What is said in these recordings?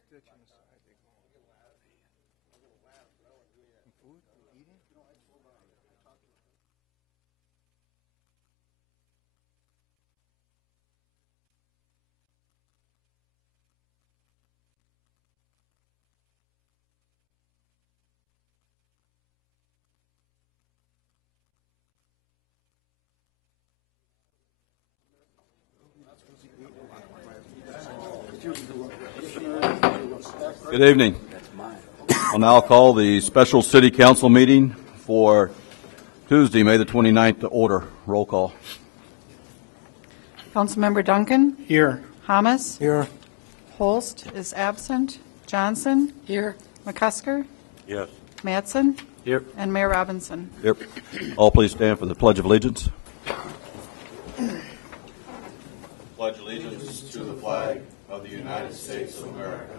stitch in the side. They go. Food? Eating? Good evening. I'll now call the special city council meeting for Tuesday, May the 29th to order. Roll call. Councilmember Duncan? Here. Hamas? Here. Holst is absent. Johnson? Here. McCusker? Yes. Mattson? Here. And Mayor Robinson. Yep. All please stand for the Pledge of Allegiance. Pledge allegiance to the flag of the United States of America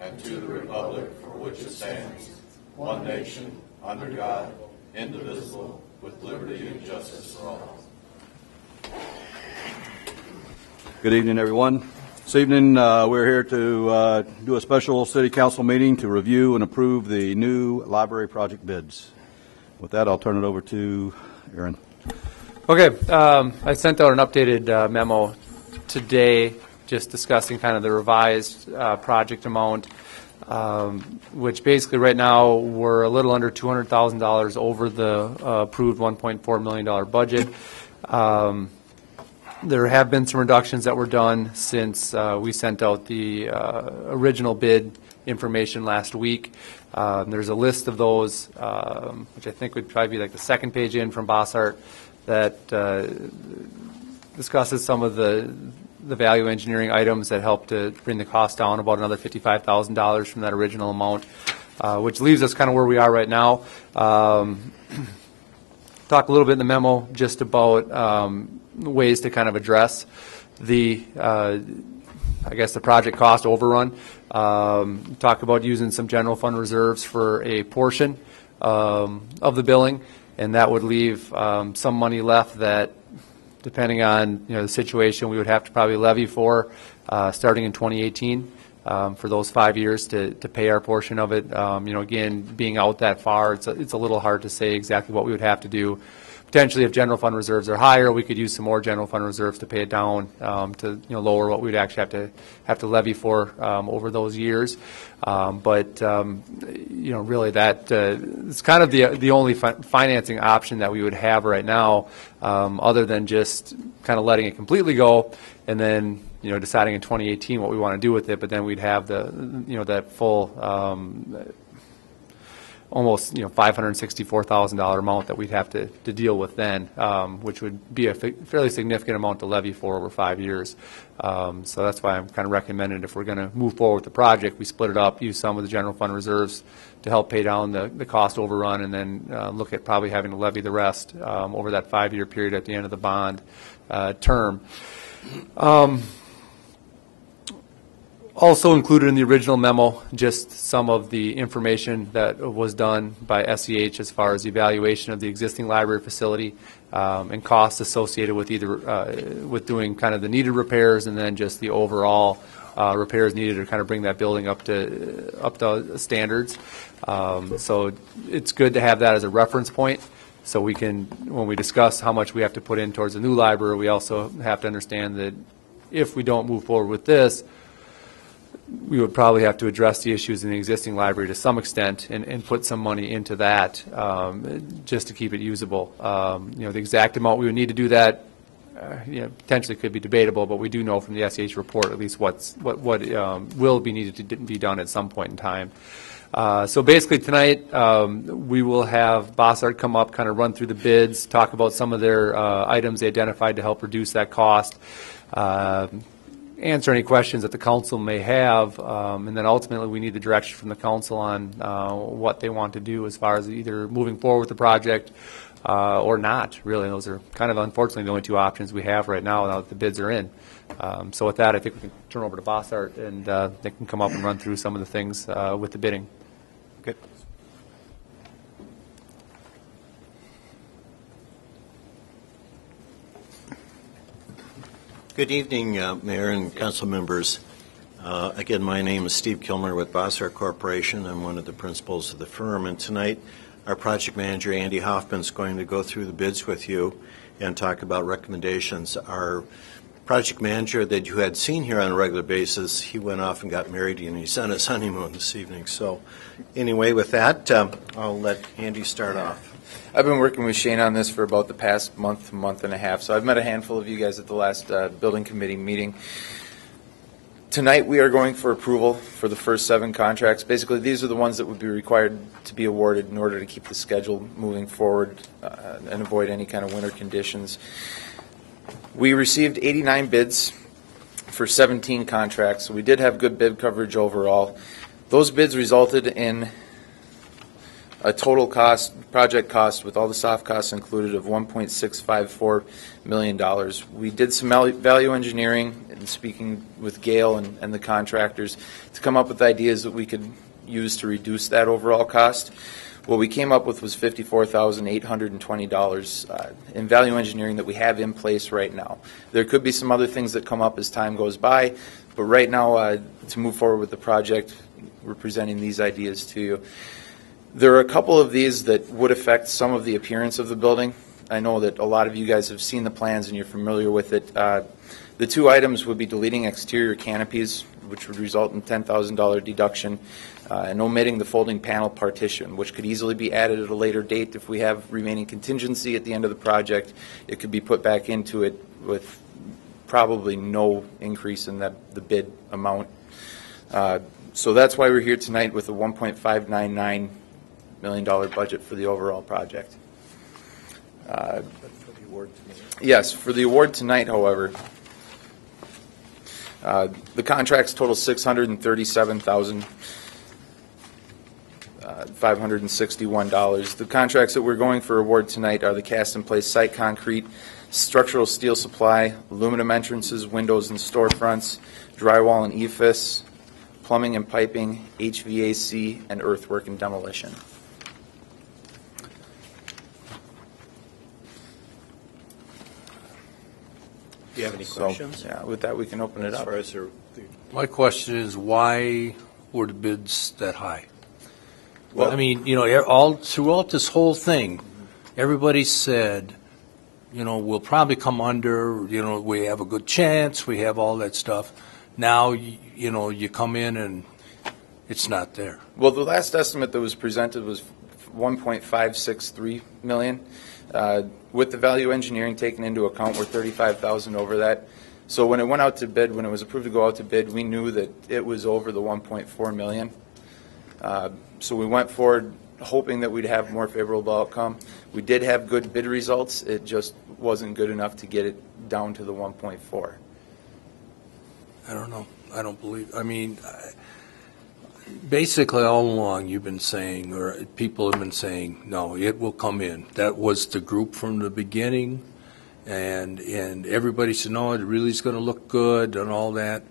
and to the republic for which it stands, one nation, under God, indivisible, with liberty and justice for all. Good evening, everyone. This evening, we're here to do a special city council meeting to review and approve the new library project bids. With that, I'll turn it over to Aaron. Okay, I sent out an updated memo today just discussing kind of the revised project amount, which basically right now we're a little under $200,000 over the approved $1.4 million budget. There have been some reductions that were done since we sent out the original bid information last week. There's a list of those, which I think would probably be like the second page in from Bossart, that discusses some of the value engineering items that help to bring the cost down about another $55,000 from that original amount, which leaves us kind of where we are right now. Talk a little bit in the memo just about ways to kind of address the, I guess, the project cost overrun. Talk about using some general fund reserves for a portion of the billing, and that would leave some money left that, depending on the situation, we would have to probably levy for starting in 2018 for those 5 years to pay our portion of it. Again, being out that far, it's a little hard to say exactly what we would have to do. Potentially, if general fund reserves are higher, we could use some more general fund reserves to pay it down to lower what we'd actually have to levy for over those years. Really, that it's kind of the only financing option that we would have right now, other than just kind of letting it completely go and then deciding in 2018 what we want to do with it. But then we'd have the that full almost $564,000 amount that we'd have to deal with then, which would be a fairly significant amount to levy for over 5 years. So that's why I'm kind of recommending, if we're going to move forward with the project, we split it up, use some of the general fund reserves to help pay down the cost overrun, and then look at probably having to levy the rest over that 5-year period at the end of the bond term. Also included in the original memo, just some of the information that was done by SEH as far as evaluation of the existing library facility and costs associated with either with doing kind of the needed repairs and then just the overall repairs needed to kind of bring that building up to standards. So it's good to have that as a reference point. So we can, when we discuss how much we have to put in towards a new library, we also have to understand that if we don't move forward with this, we would probably have to address the issues in the existing library to some extent and put some money into that just to keep it usable. The exact amount we would need to do that potentially could be debatable, but we do know from the SEH report at least what will be needed to be done at some point in time. So basically tonight we will have Bossart come up, kind of run through the bids, talk about some of their items they identified to help reduce that cost, answer any questions that the council may have, and then ultimately we need the direction from the council on what they want to do as far as either moving forward with the project or not. Really, those are kind of unfortunately the only two options we have right now that the bids are in. So with that, I think we can turn over to Bossart and they can come up and run through some of the things with the bidding. Okay. Good evening, Mayor and council members. Again, my name is Steve Kilmer with Bossar Corporation. I'm one of the principals of the firm, and tonight our project manager, Andy Hoffman, is going to go through the bids with you and talk about recommendations. Our project manager that you had seen here on a regular basis, he went off and got married, and he's on his honeymoon this evening. So anyway, with that, I'll let Andy start off. I've been working with Shane on this for about the past month and a half. So I've met a handful of you guys at the last building committee meeting. Tonight we are going for approval for the first 7 contracts. Basically, these are the ones that would be required to be awarded in order to keep the schedule moving forward and avoid any kind of winter conditions. We received 89 bids for 17 contracts, so we did have good bid coverage overall. Those bids resulted in a total cost, project cost with all the soft costs included, of $1.654 million. We did some value engineering and speaking with Gale and the contractors to come up with ideas that we could use to reduce that overall cost. What we came up with was $54,820 in value engineering that we have in place right now. There could be some other things that come up as time goes by, but right now, to move forward with the project, we're presenting these ideas to you. There are a couple of these that would affect some of the appearance of the building. I know that a lot of you guys have seen the plans and you're familiar with it. The 2 items would be deleting exterior canopies, which would result in $10,000 deduction, and omitting the folding panel partition, which could easily be added at a later date. If we have remaining contingency at the end of the project, it could be put back into it with probably no increase in the bid amount. So that's why we're here tonight with a $1.599 million budget for the overall project. Yes, for the award tonight, however, the contracts total $637,561. The contracts that we're going for award tonight are the cast-in-place site concrete, structural steel supply, aluminum entrances, windows and storefronts, drywall and EIFS, plumbing and piping, HVAC, and earthwork and demolition. Do you have any questions? So, yeah, with that, we can open it As up. far as My question is, why were the bids that high? Well- I mean, all throughout this whole thing, everybody said, we'll probably come under, we have a good chance, we have all that stuff. Now, you come in and it's not there. Well, the last estimate that was presented was $1.563 million. With the value engineering taken into account, we're $35,000 over that. So when it went out to bid, when it was approved to go out to bid, we knew that it was over the $1.4 million. So we went forward hoping that we'd have more favorable outcome. We did have good bid results. It just wasn't good enough to get it down to the 1.4. I don't know. I don't believe, basically all along you've been saying, or people have been saying, no, it will come in. That was the group from the beginning, and everybody said, no, it really is going to look good and all that.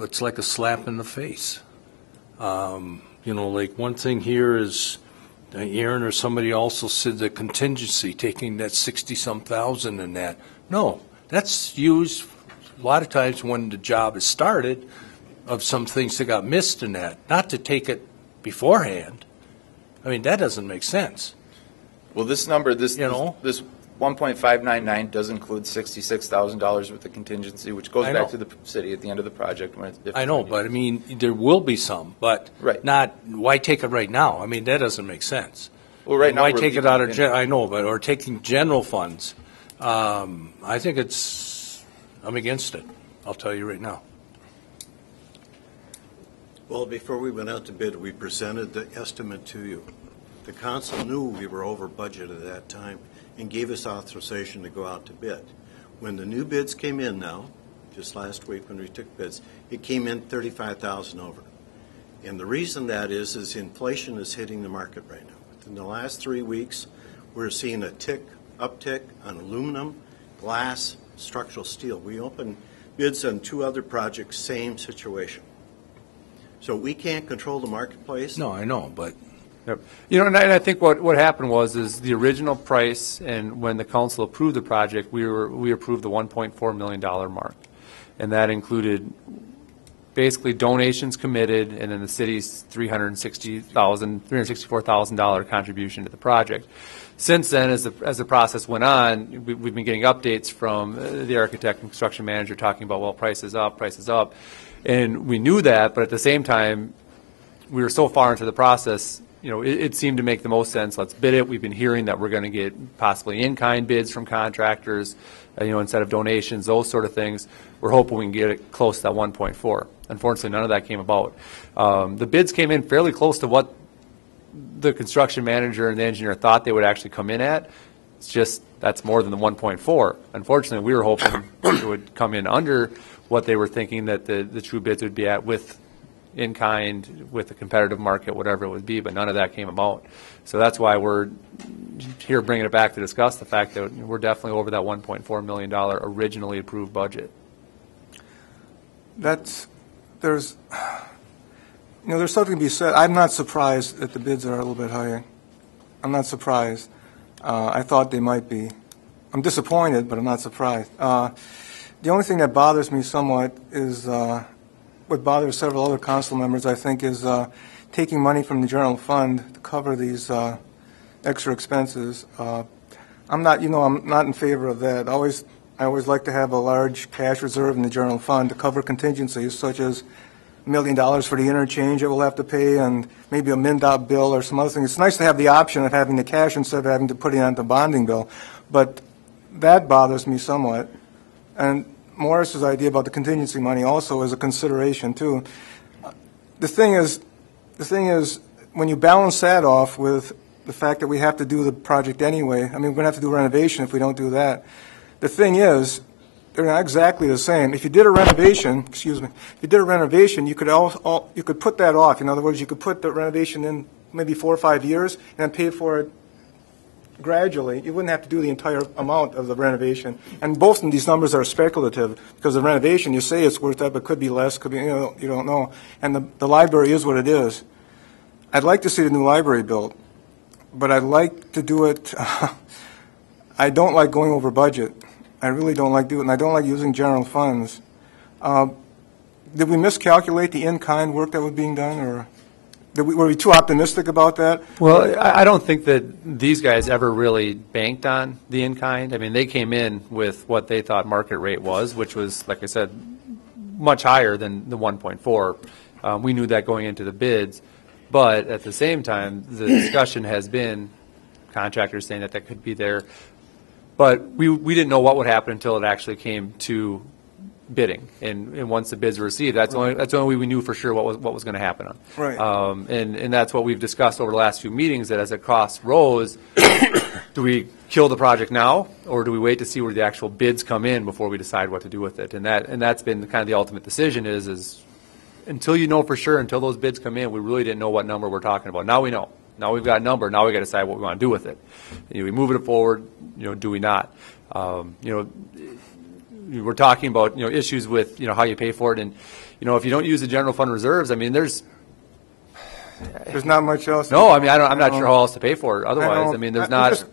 It's like a slap in the face. Like one thing here is Aaron or somebody also said the contingency, taking that 60-some thousand in that. No, that's used a lot of times when the job is started of some things that got missed in that, not to take it beforehand. I mean, that doesn't make sense. Well, this number, this 1.599 does include $66,000 with the contingency, which goes I back know. to the city at the end of the project. I know, but I mean, there will be some, but Right. not, why take it right now? I mean, that doesn't make sense. Well, right now Why we're take it leaving out of, in. I know, but, or taking general funds. I think I'm against it. I'll tell you right now. Well, before we went out to bid, we presented the estimate to you. The council knew we were over budget at that time and gave us authorization to go out to bid. When the new bids came in now, just last week when we took bids, it came in $35,000 over. And the reason that is inflation is hitting the market right now. In the last 3 weeks, we're seeing a uptick on aluminum, glass, structural steel. We opened bids on 2 other projects, same situation. So we can't control the marketplace. No, I know, but Yep. And I think what happened is the original price, and when the council approved the project, we approved the $1.4 million mark. And that included basically donations committed, and then the city's $364,000 contribution to the project. Since then, as the process went on, we've been getting updates from the architect and construction manager talking about, well, price is up, and we knew that, but at the same time, we were so far into the process, it seemed to make the most sense. Let's bid it. We've been hearing that we're going to get possibly in-kind bids from contractors, instead of donations, those sort of things. We're hoping we can get it close to that 1.4. Unfortunately, none of that came about. The bids came in fairly close to what the construction manager and the engineer thought they would actually come in at. It's just that's more than the 1.4. Unfortunately, we were hoping it would come in under what they were thinking that the true bids would be at with in-kind, with the competitive market, whatever it would be, but none of that came about. So that's why we're here bringing it back to discuss the fact that we're definitely over that $1.4 million originally approved budget. There's something to be said. I'm not surprised that the bids are a little bit higher. I'm not surprised. I thought they might be. I'm disappointed, but I'm not surprised. The only thing that bothers me somewhat is what bothers several other council members, I think, is taking money from the general fund to cover these extra expenses. I'm not in favor of that. I always like to have a large cash reserve in the general fund to cover contingencies, such as $1 million for the interchange that we'll have to pay, and maybe a MnDOT bill or some other thing. It's nice to have the option of having the cash instead of having to put it on the bonding bill, but that bothers me somewhat. And Morris's idea about the contingency money also is a consideration too. The thing is, when you balance that off with the fact that we have to do the project anyway, I mean, we're going to have to do renovation if we don't do that. The thing is, they're not exactly the same. If you did a renovation, you could put that off. In other words, you could put the renovation in maybe 4 or 5 years and then pay for it gradually. You wouldn't have to do the entire amount of the renovation. And both of these numbers are speculative, because the renovation, you say it's worth that, but could be less, could be, you don't know. And the library is what it is. I'd like to see the new library built, but I'd like to do it. I don't like going over budget. I really don't like doing it, and I don't like using general funds. Did we miscalculate the in-kind work that was being done, or were we too optimistic about that? Well, I don't think that these guys ever really banked on the in-kind. I mean, they came in with what they thought market rate was, which was, like I said, much higher than the 1.4. We knew that going into the bids, but at the same time, the discussion has been contractors saying that could be there. But we didn't know what would happen until it actually came to bidding, and once the bids were received, that's the only way we knew for sure what was going to happen. Right. And that's what we've discussed over the last few meetings. That as the cost rose, do we kill the project now, or do we wait to see where the actual bids come in before we decide what to do with it? And that's been kind of the ultimate decision. Is until you know for sure, until those bids come in, we really didn't know what number we're talking about. Now we know. Now we've got a number. Now we got to decide what we want to do with it. We move it forward. Do we not? We're talking about issues with how you pay for it, and if you don't use the general fund reserves, I mean there's not much else. No, I mean I'm not sure how else to pay for it. Otherwise, I mean there's not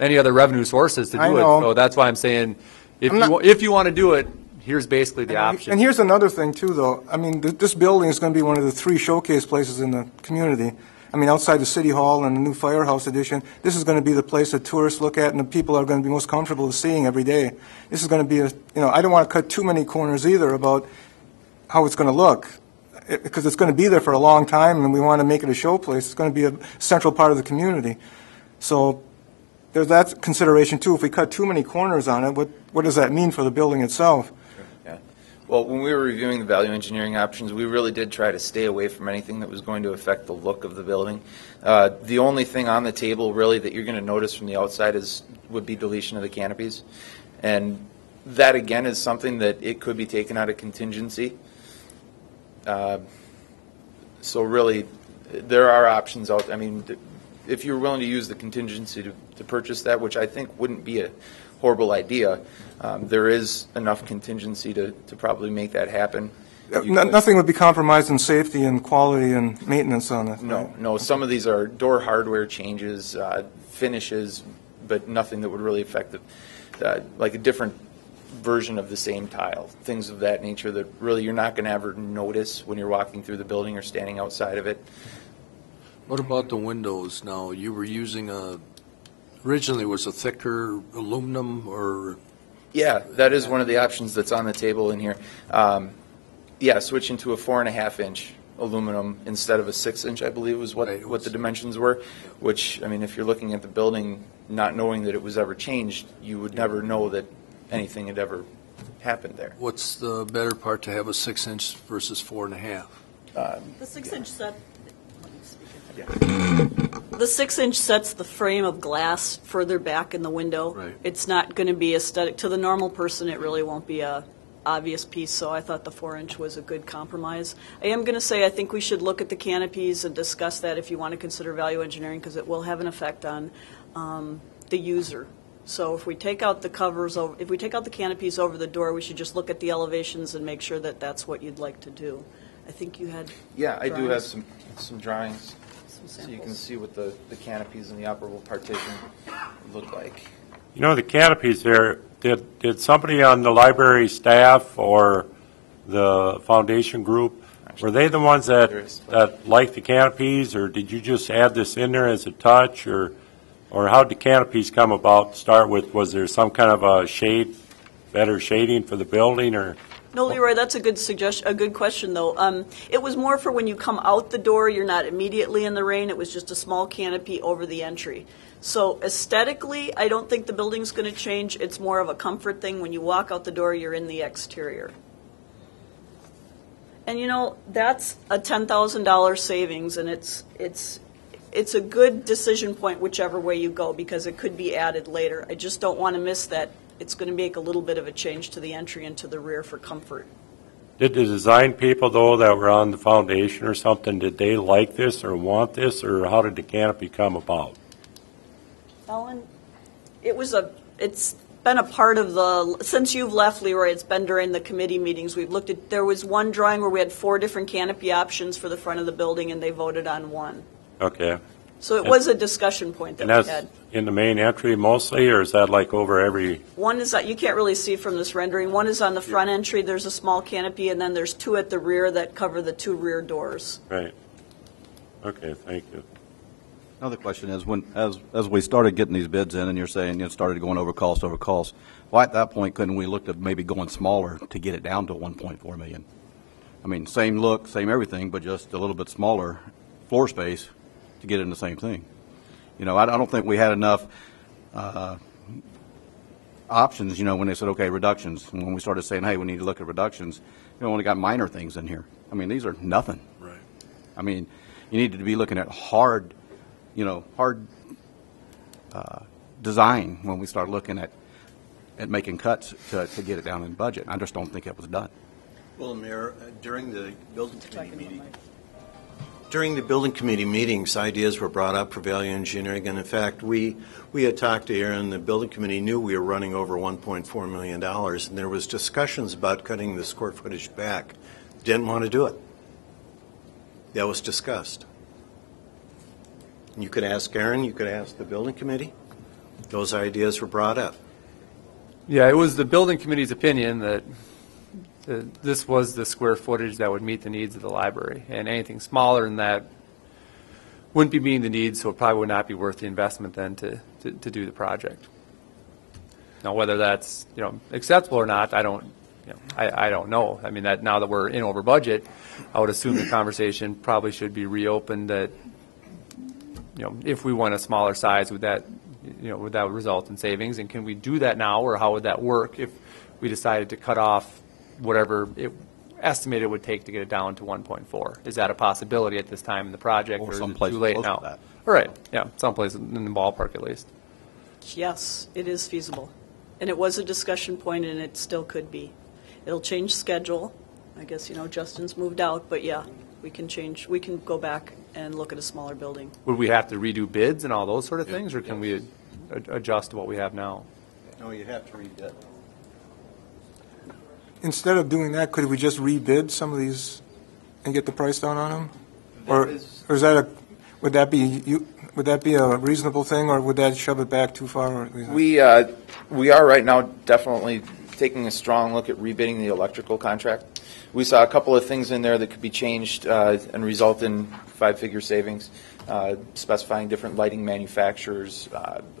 any other revenue sources to do it. So that's why I'm saying if you want to do it, here's basically the option. And here's another thing too, though. I mean this building is going to be one of the 3 showcase places in the community. I mean, outside the City Hall and the new Firehouse Edition, this is going to be the place that tourists look at and the people are going to be most comfortable seeing every day. This is going to be I don't want to cut too many corners either about how it's going to look, because it's going to be there for a long time, and we want to make it a show place. It's going to be a central part of the community. So there's that consideration too. If we cut too many corners on it, what does that mean for the building itself? Well, when we were reviewing the value engineering options, we really did try to stay away from anything that was going to affect the look of the building. The only thing on the table really that you're going to notice from the outside would be deletion of the canopies. And that, again, is something that it could be taken out of contingency. So really, there are options out. I mean, if you're willing to use the contingency to purchase that, which I think wouldn't be a horrible idea, there is enough contingency to probably make that happen. Nothing would be compromised in safety and quality and maintenance on it. No. Some of these are door hardware changes, finishes, but nothing that would really affect like a different version of the same tile, things of that nature that really you're not going to ever notice when you're walking through the building or standing outside of it. What about the windows now? You were using originally was a thicker aluminum or? Yeah, that is one of the options that's on the table in here. Yeah, switching to a 4.5-inch aluminum instead of a 6-inch, I believe was what the dimensions were, which, I mean, if you're looking at the building, not knowing that it was ever changed, you would never know that anything had ever happened there. What's the better part to have a 6-inch versus 4.5? The 6-inch set. Yeah. The 6-inch sets the frame of glass further back in the window. Right. It's not going to be aesthetic. To the normal person, it really won't be a obvious piece, so I thought the 4-inch was a good compromise. I am going to say I think we should look at the canopies and discuss that if you want to consider value engineering, because it will have an effect on the user. So if we take out the covers, if we take out the canopies over the door, we should just look at the elevations and make sure that that's what you'd like to do. I think you had Yeah, I do have drawings. some drawings, Some so you can samples. see what the canopies and the operable partition look like. You know, the canopies there, did somebody on the library staff or the foundation group, were they the ones There is. that liked the canopies, or did you just add this in there as a touch, or how did the canopies come about to start with? Was there some kind of a better shading for the building, or? No, Leroy, that's a good suggestion, a good question, though. It was more for when you come out the door, you're not immediately in the rain. It was just a small canopy over the entry. So aesthetically, I don't think the building's going to change. It's more of a comfort thing. When you walk out the door, you're in the exterior. And you know, that's a $10,000 savings, and it's a good decision point whichever way you go, because it could be added later. I just don't want to miss that. It's going to make a little bit of a change to the entry and to the rear for comfort. Did the design people, though, that were on the foundation or something, did they like this or want this, or how did the canopy come about? Ellen, it's been a part of since you've left, Leroy, it's been during the committee meetings. We've looked at, there was one drawing where we had 4 different canopy options for the front of the building, and they voted on one. Okay. So it was a discussion point that And we that's had. in the main entry mostly, or is that like over every? One is that, you can't really see from this rendering, one is on the front entry, there's a small canopy, and then there's 2 at the rear that cover the 2 rear doors. Right. Okay, thank you. Another question is, as we started getting these bids in, and you're saying it started going over cost, why at that point couldn't we look at maybe going smaller to get it down to 1.4 million? I mean, same look, same everything, but just a little bit smaller floor space to get in the same thing. You know, I don't think we had enough options, you know, when they said, okay, reductions. And when we started saying, hey, we need to look at reductions, we only got minor things in here. I mean, these are nothing. Right. I mean, you need to be looking at hard design when we start looking at making cuts to get it down in budget. I just don't think it was done. Well, Mayor, during the building committee meetings, ideas were brought up for value engineering, and in fact, we had talked to Aaron. The building committee knew we were running over $1.4 million, and there was discussions about cutting the square footage back. Didn't want to do it. That was discussed. You could ask Aaron, you could ask the building committee. Those ideas were brought up. Yeah, it was the building committee's opinion that this was the square footage that would meet the needs of the library, and anything smaller than that wouldn't be meeting the needs, so it probably would not be worth the investment then to do the project. Now, whether that's acceptable or not, I don't know. I mean, that now that we're in over budget, I would assume the conversation probably should be reopened. That if we want a smaller size, would that result in savings, and can we do that now, or how would that work if we decided to cut off whatever it estimated it would take to get it down to 1.4? Is that a possibility at this time in the project, or is it someplace too late close to now? that. All right, yeah, someplace in the ballpark at least. Yes, it is feasible. And it was a discussion point, and it still could be. It'll change schedule. I guess, Justin's moved out, but yeah, we can go back and look at a smaller building. Would we have to redo bids and all those sort of things, or can we adjust to what we have now? No, you have to read that. Instead of doing that, could we just rebid some of these and get the price down on them? Or is that would that be a reasonable thing, or would that shove it back too far? We are right now definitely taking a strong look at rebidding the electrical contract. We saw a couple of things in there that could be changed and result in five-figure savings, specifying different lighting manufacturers,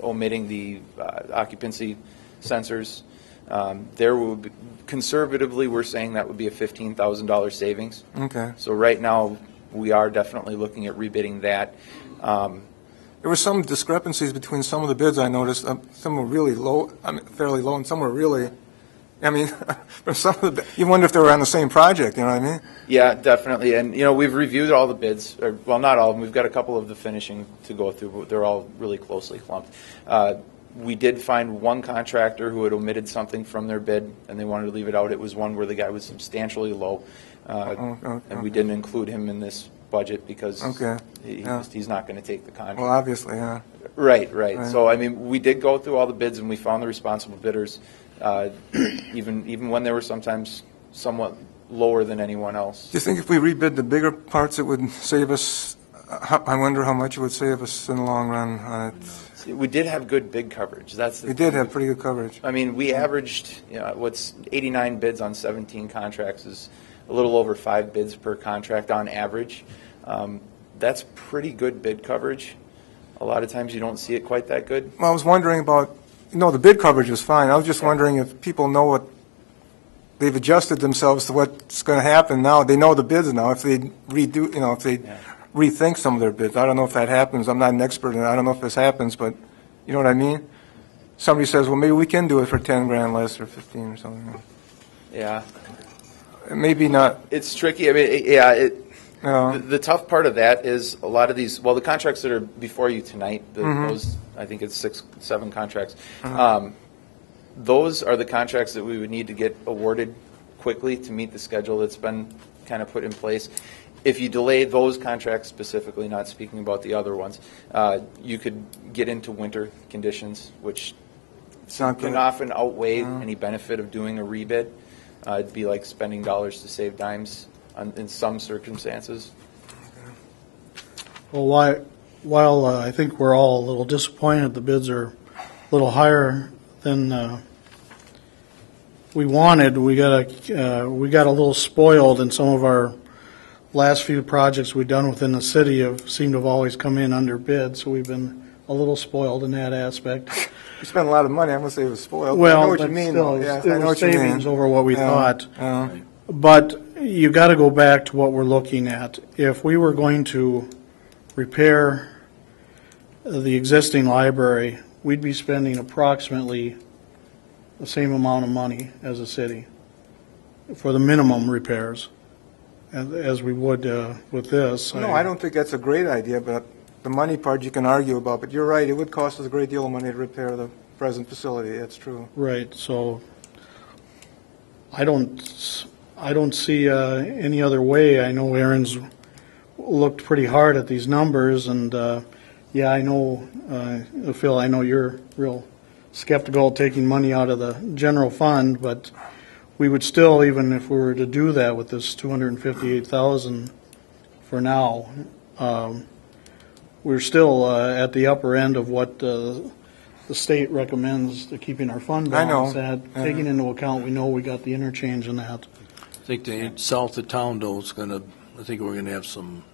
omitting the occupancy sensors. There will be, conservatively, we're saying that would be a $15,000 savings. Okay. So right now, we are definitely looking at rebidding that. There were some discrepancies between some of the bids I noticed. Some were really low, fairly low, and some were really, from some of the, you wonder if they were on the same project, you know what I mean? Yeah, definitely. And, we've reviewed all the bids, or, well, not all of them. We've got a couple of the finishing to go through, but they're all really closely clumped. We did find one contractor who had omitted something from their bid, and they wanted to leave it out. It was one where the guy was substantially low, and we didn't include him in this budget because he's not going to take the contract. Well, obviously, yeah. Right. So, we did go through all the bids, and we found the responsible bidders, even when they were sometimes somewhat lower than anyone else. Do you think if we rebid the bigger parts, it would save us, I wonder how much it would save us in the long run on it? We did have good bid coverage. We did have pretty good coverage. We averaged, what's 89 bids on 17 contracts is a little over 5 bids per contract on average. That's pretty good bid coverage. A lot of times you don't see it quite that good. Well, I was wondering about, the bid coverage was fine. I was just wondering if people know what, they've adjusted themselves to what's going to happen now. They know the bids now. If they redo, if they rethink some of their bids. I don't know if that happens. I'm not an expert in it. I don't know if this happens, but you know what I mean? Somebody says, well, maybe we can do it for 10 grand less or 15 or something. Yeah. Maybe not. It's tricky. The tough part of that is a lot of these, the contracts that are before you tonight, those, I think it's 6, 7 contracts, those are the contracts that we would need to get awarded quickly to meet the schedule that's been kind of put in place. If you delay those contracts specifically, not speaking about the other ones, you could get into winter conditions, which can often outweigh any benefit of doing a rebid. It'd be like spending dollars to save dimes in some circumstances. Well, while I think we're all a little disappointed the bids are a little higher than we wanted, we got a little spoiled in some of our last few projects we've done within the city seem to have always come in under bid, so we've been a little spoiled in that aspect. We spent a lot of money. I'm going to say it was spoiled. Well, I know what you mean. Still, yeah, it I know was what you savings mean. over what we thought. But you got to go back to what we're looking at. If we were going to repair the existing library, we'd be spending approximately the same amount of money as a city for the minimum repairs as we would with this. No, I don't think that's a great idea, but the money part you can argue about. But you're right, it would cost us a great deal of money to repair the present facility. That's true. Right. So I don't see any other way. I know Aaron's looked pretty hard at these numbers, and I know, Phil, I know you're real skeptical of taking money out of the general fund, but we would still, even if we were to do that with this $258,000 for now, we're still at the upper end of what the state recommends to keeping our fund balance at. Taking into account, we know we got the interchange in that. I think the south of town, though, I think we're going to have some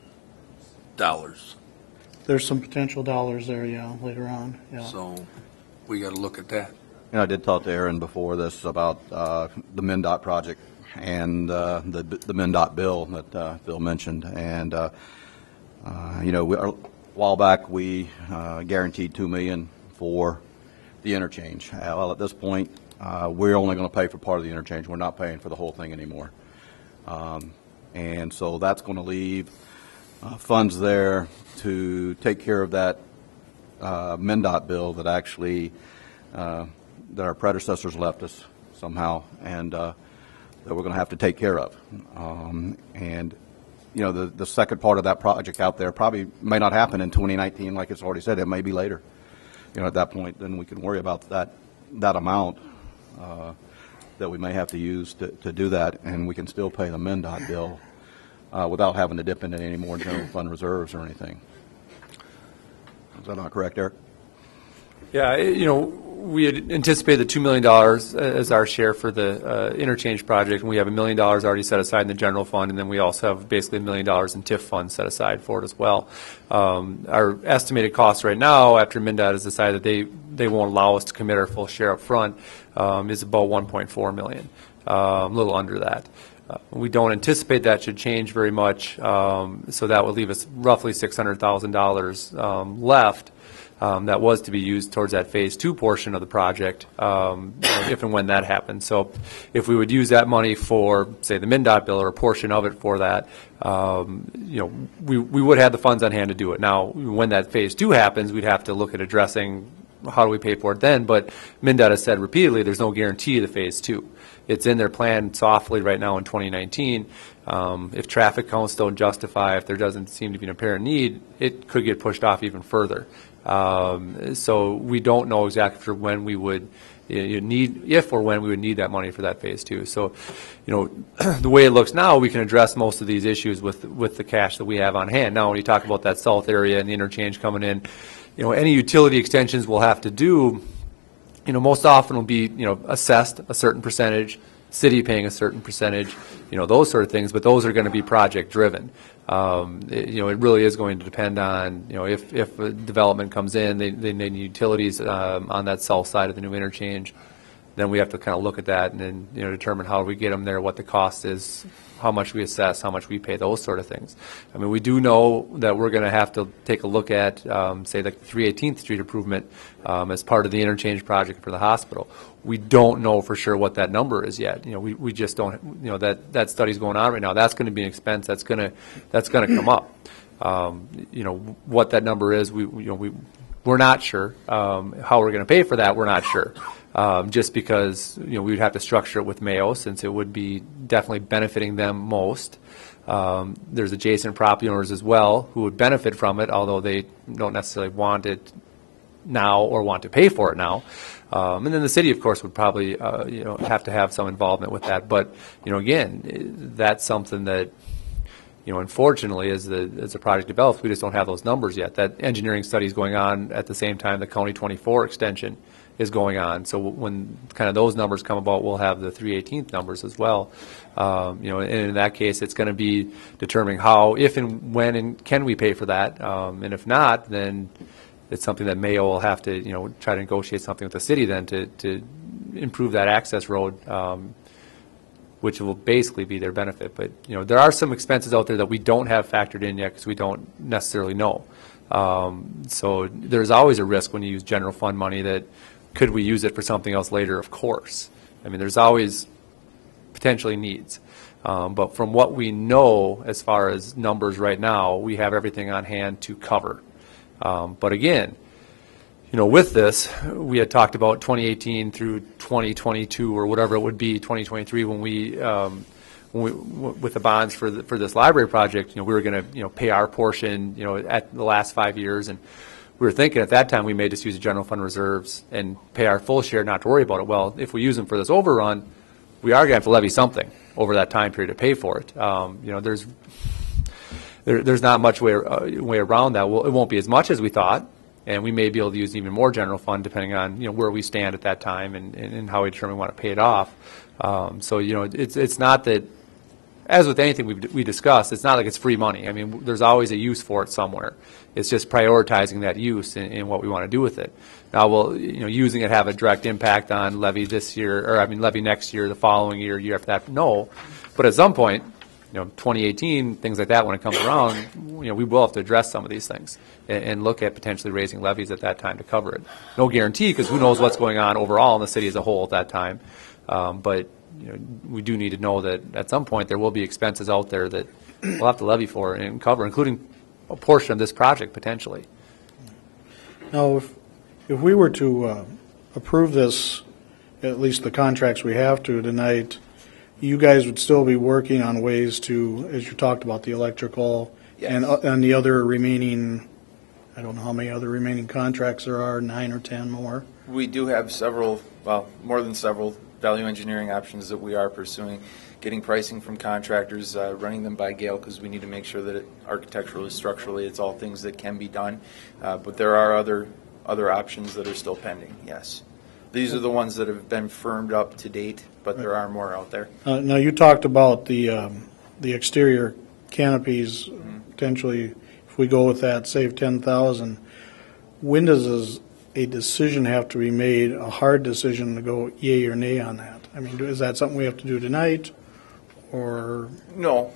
dollars. There's some potential dollars there, later on, So we got to look at that. I did talk to Aaron before this about the MnDOT project and the MnDOT bill that Phil mentioned. And, a while back, we guaranteed $2 million for the interchange. Well, at this point, we're only going to pay for part of the interchange. We're not paying for the whole thing anymore. And so that's going to leave funds there to take care of that MnDOT bill that actually that our predecessors left us somehow, and that we're going to have to take care of. And the second part of that project out there probably may not happen in 2019, like it's already said. It may be later. At that point, then we can worry about that amount that we may have to use to do that, and we can still pay the MnDOT bill without having to dip into any more general fund reserves or anything. Is that not correct, Eric? Yeah, we had anticipated the $2 million as our share for the interchange project, and we have $1 million already set aside in the general fund, and then we also have basically $1 million in TIF funds set aside for it as well. Our estimated cost right now, after MnDOT has decided that they won't allow us to commit our full share up front, is about $1.4 million, a little under that. We don't anticipate that should change very much, so that would leave us roughly $600,000 left. That was to be used towards that Phase 2 portion of the project, if and when that happens. So if we would use that money for, say, the MnDOT bill or a portion of it for that, we would have the funds on hand to do it. Now, when that Phase 2 happens, we'd have to look at addressing how do we pay for it then, but MnDOT has said repeatedly there's no guarantee of the Phase 2. It's in their plan softly right now in 2019. If traffic counts don't justify, if there doesn't seem to be an apparent need, it could get pushed off even further. So we don't know exactly for when we would if or when we would need that money for that Phase 2. So, the way it looks now, we can address most of these issues with the cash that we have on hand. Now, when you talk about that south area and the interchange coming in, any utility extensions we'll have to do, most often will be, assessed a certain percentage, city paying a certain percentage, those sort of things, but those are going to be project driven. It really is going to depend on, if a development comes in, they need utilities on that south side of the new interchange, then we have to kind of look at that and then, determine how we get them there, what the cost is, how much we assess, how much we pay, those sort of things. I mean, we do know that we're going to have to take a look at, say, the 318th Street improvement as part of the interchange project for the hospital. We don't know for sure what that number is yet. We just don't. That study's going on right now. That's going to be an expense. That's going to come up. What that number is, we're not sure. How we're going to pay for that, we're not sure. Just because we would have to structure it with Mayo, since it would be definitely benefiting them most. There's adjacent property owners as well who would benefit from it, although they don't necessarily want it now or want to pay for it now. And then the city, of course, would probably have to have some involvement with that. But again, that's something that unfortunately, as the project develops, we just don't have those numbers yet. That engineering study is going on at the same time the County 24 extension is going on. So when kind of those numbers come about, we'll have the 318th numbers as well. And in that case, it's going to be determining how, if and when, and can we pay for that. And if not, then it's something that Mayo will have to, try to negotiate something with the city then to improve that access road, which will basically be their benefit. But, there are some expenses out there that we don't have factored in yet because we don't necessarily know. So there's always a risk when you use general fund money that could we use it for something else later? Of course. I mean, there's always potentially needs. But from what we know as far as numbers right now, we have everything on hand to cover. But again, with this, we had talked about 2018 through 2022 or whatever it would be, 2023, when we with the bonds for this library project, we were going to pay our portion, at the last 5 years, and we were thinking at that time we may just use the general fund reserves and pay our full share, not to worry about it. Well, if we use them for this overrun, we are going to have to levy something over that time period to pay for it. There's not much way around that. Well, it won't be as much as we thought, and we may be able to use even more general fund depending on where we stand at that time and how we determine we want to pay it off. So it's not that, as with anything we discussed, it's not like it's free money. I mean, there's always a use for it somewhere. It's just prioritizing that use and what we want to do with it. Now, will using it have a direct impact on levy this year, or levy next year, the following year, year after that? No, but at some point, 2018, things like that, when it comes around, we will have to address some of these things and look at potentially raising levies at that time to cover it. No guarantee, because who knows what's going on overall in the city as a whole at that time. But we do need to know that at some point there will be expenses out there that we'll have to levy for and cover, including a portion of this project potentially. Now, if we were to approve this, at least the contracts we have to tonight, you guys would still be working on ways to, as you talked about, the electrical. Yes. And the other remaining, I don't know how many other remaining contracts there are, 9 or 10 more. We do have several, well, more than several value engineering options that we are pursuing, getting pricing from contractors, running them by Gale, because we need to make sure that architecturally, structurally, it's all things that can be done. But there are other options that are still pending, yes. These are the ones that have been firmed up to date, but there are more out there. Now, you talked about the exterior canopies, potentially, if we go with that, save 10,000. When does a decision have to be made, a hard decision to go yay or nay on that? I mean, is that something we have to do tonight, or? No.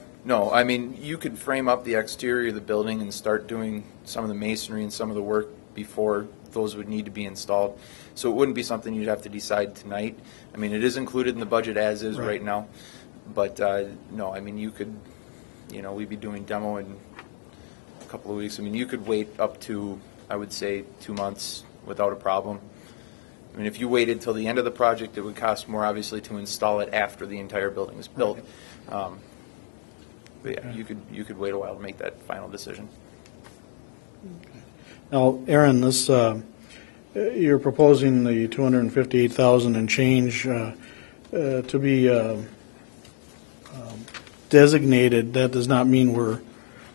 I mean, you could frame up the exterior of the building and start doing some of the masonry and some of the work before those would need to be installed. So it wouldn't be something you'd have to decide tonight. I mean, it is included in the budget as is right now. But, no, I mean, you could, we'd be doing demo in a couple of weeks. I mean, you could wait up to, I would say, 2 months without a problem. I mean, if you waited till the end of the project, it would cost more, obviously, to install it after the entire building is built. But yeah, you could wait a while to make that final decision. Now, Aaron, this, you're proposing the 258,000 and change to be designated. That does not mean we're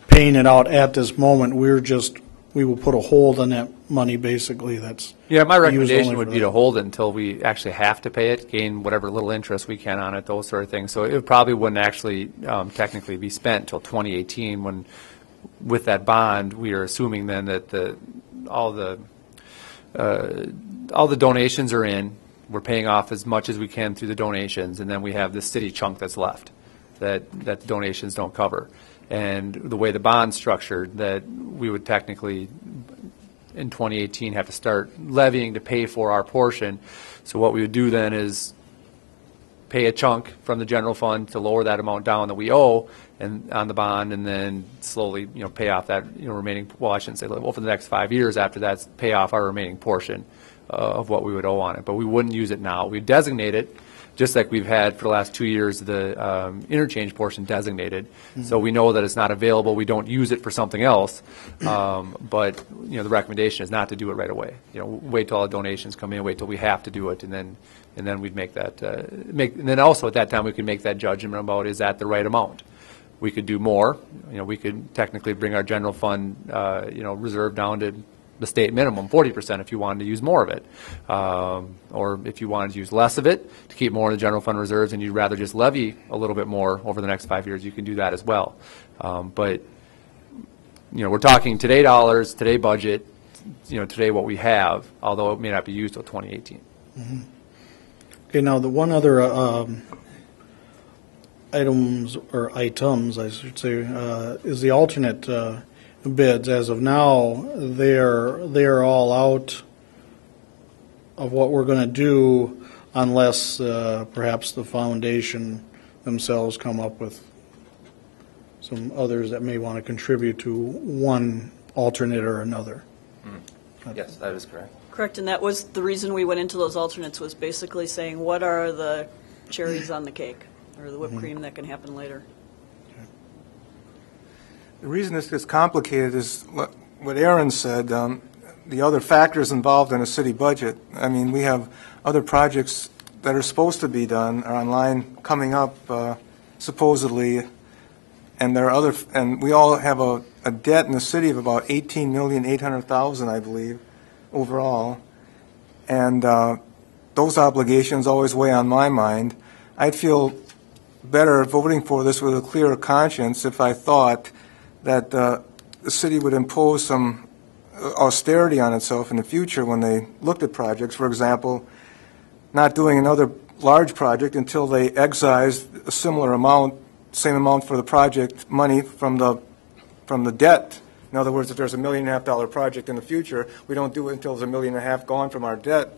paying it out at this moment. We will put a hold on that money, basically. That's Yeah, my used recommendation only would for be that. to hold it until we actually have to pay it, gain whatever little interest we can on it, those sort of things. So it probably wouldn't actually technically be spent until 2018 when, with that bond, we are assuming then that all the donations are in. We're paying off as much as we can through the donations, and then we have the city chunk that's left that the donations don't cover. And the way the bond's structured, that we would technically, in 2018, have to start levying to pay for our portion. So what we would do then is pay a chunk from the general fund to lower that amount down that we owe and on the bond, and then slowly, pay off that, remaining, well, I shouldn't say, over the next 5 years after that, pay off our remaining portion of what we would owe on it. But we wouldn't use it now. We'd designate it, just like we've had for the last 2 years, the interchange portion designated. So we know that it's not available. We don't use it for something else. But, the recommendation is not to do it right away. Wait till all the donations come in, wait till we have to do it, and then we'd make that, and then also at that time, we could make that judgment about, is that the right amount? We could do more. We could technically bring our general fund, reserve down to the state minimum, 40%, if you wanted to use more of it. Or if you wanted to use less of it to keep more in the general fund reserves and you'd rather just levy a little bit more over the next 5 years, you can do that as well. But, we're talking today dollars, today budget, today what we have, although it may not be used till 2018. Mm-hmm. Okay, now the one other items, I should say, is the alternate bids. As of now, they're all out of what we're going to do unless perhaps the foundation themselves come up with some others that may want to contribute to one alternate or another. Yes, that is correct. Correct, and that was the reason we went into those alternates, was basically saying, what are the cherries on the cake, or the whipped cream that can happen later? The reason this gets complicated is what Aaron said, the other factors involved in a city budget. I mean, we have other projects that are supposed to be done, are online coming up supposedly, and there are and we all have a debt in the city of about $18,800,000, I believe, overall. And those obligations always weigh on my mind. I'd feel better voting for this with a clearer conscience if I thought that the city would impose some austerity on itself in the future when they looked at projects. For example, not doing another large project until they excise a similar amount, same amount for the project money from the debt. In other words, if there's $1.5 million project in the future, we don't do it until there's $1.5 million gone from our debt,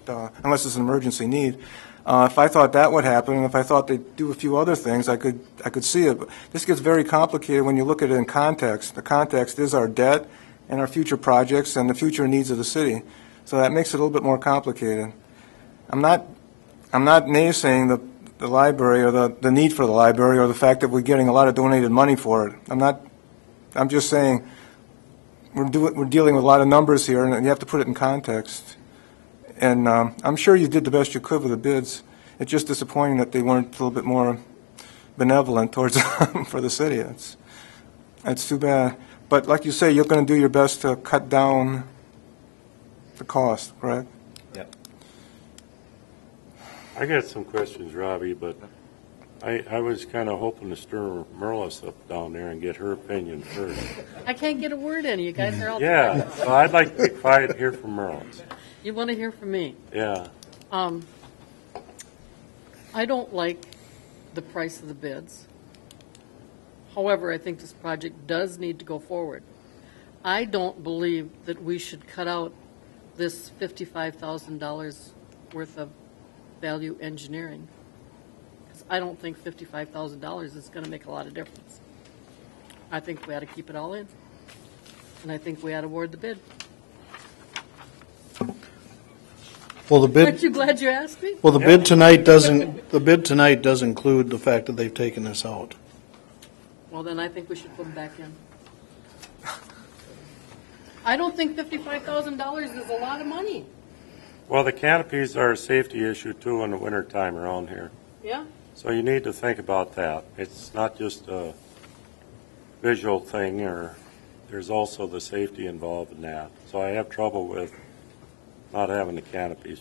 unless it's an emergency need. If I thought that would happen, and if I thought they'd do a few other things, I could see it. But this gets very complicated when you look at it in context. The context is our debt and our future projects and the future needs of the city. So that makes it a little bit more complicated. I'm not naysaying the library or the need for the library or the fact that we're getting a lot of donated money for it. I'm just saying we're dealing with a lot of numbers here, and you have to put it in context. And I'm sure you did the best you could with the bids. It's just disappointing that they weren't a little bit more benevolent towards for the city. It's too bad. But like you say, you're going to do your best to cut down the cost, correct? Yep. I got some questions, Robbie, but I was kind of hoping to stir Merlis up down there and get her opinion first. I can't get a word in. You guys are all. Yeah, so I'd like to be quiet here from Merlis. You want to hear from me? Yeah. I don't like the price of the bids. However, I think this project does need to go forward. I don't believe that we should cut out this $55,000 worth of value engineering. 'Cause I don't think $55,000 is going to make a lot of difference. I think we ought to keep it all in. And I think we ought to award the bid. Well, the Aren't bid, you glad you asked me? well, the bid tonight does include the fact that they've taken this out. Well, then I think we should put them back in. I don't think $55,000 is a lot of money. Well, the canopies are a safety issue too in the wintertime around here. Yeah? So you need to think about that. It's not just a visual thing, or there's also the safety involved in that. So I have trouble with not having the canopies.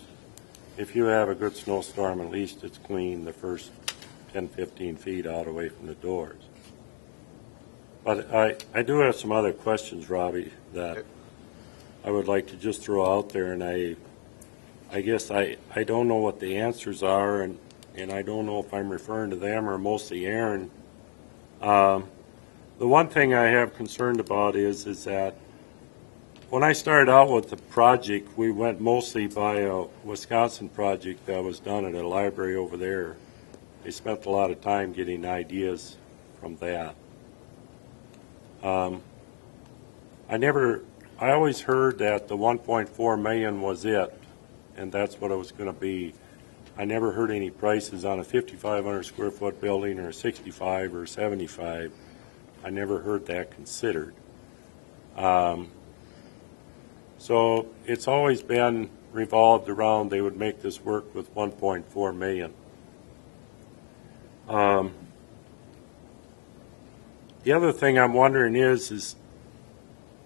If you have a good snowstorm, at least it's clean the first 10, 15 feet out away from the doors. But I do have some other questions, Robbie, that I would like to just throw out there, and I guess I don't know what the answers are, and I don't know if I'm referring to them or mostly Aaron. The one thing I have concerned about is that when I started out with the project, we went mostly by a Wisconsin project that was done at a library over there. They spent a lot of time getting ideas from that. I always heard that the 1.4 million was it, and that's what it was going to be. I never heard any prices on a 5,500 square foot building or 65 or 75. I never heard that considered. So it's always been revolved around they would make this work with 1.4 million. The other thing I'm wondering is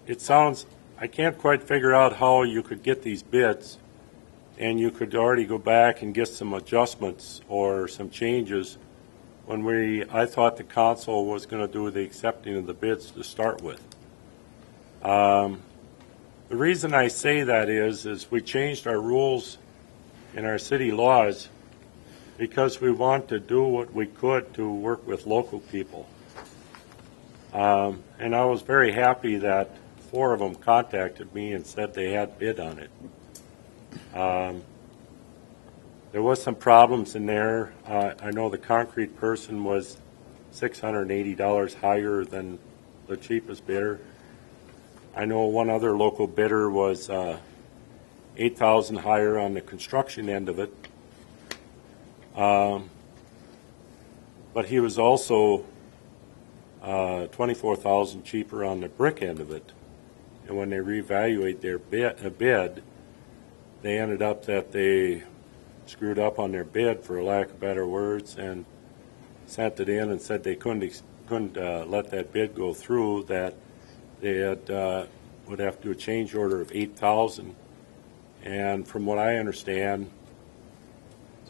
it sounds, I can't quite figure out how you could get these bids and you could already go back and get some adjustments or some changes when I thought the council was going to do the accepting of the bids to start with. The reason I say that is we changed our rules in our city laws because we want to do what we could to work with local people. And I was very happy that 4 of them contacted me and said they had bid on it. There was some problems in there. I know the concrete person was $680 higher than the cheapest bidder. I know one other local bidder was $8,000 higher on the construction end of it. But he was also $24,000 cheaper on the brick end of it. And when they reevaluate their bid, they ended up that they screwed up on their bid, for lack of better words, and sent it in and said they couldn't let that bid go through, that they would have to do a change order of $8,000. And from what I understand,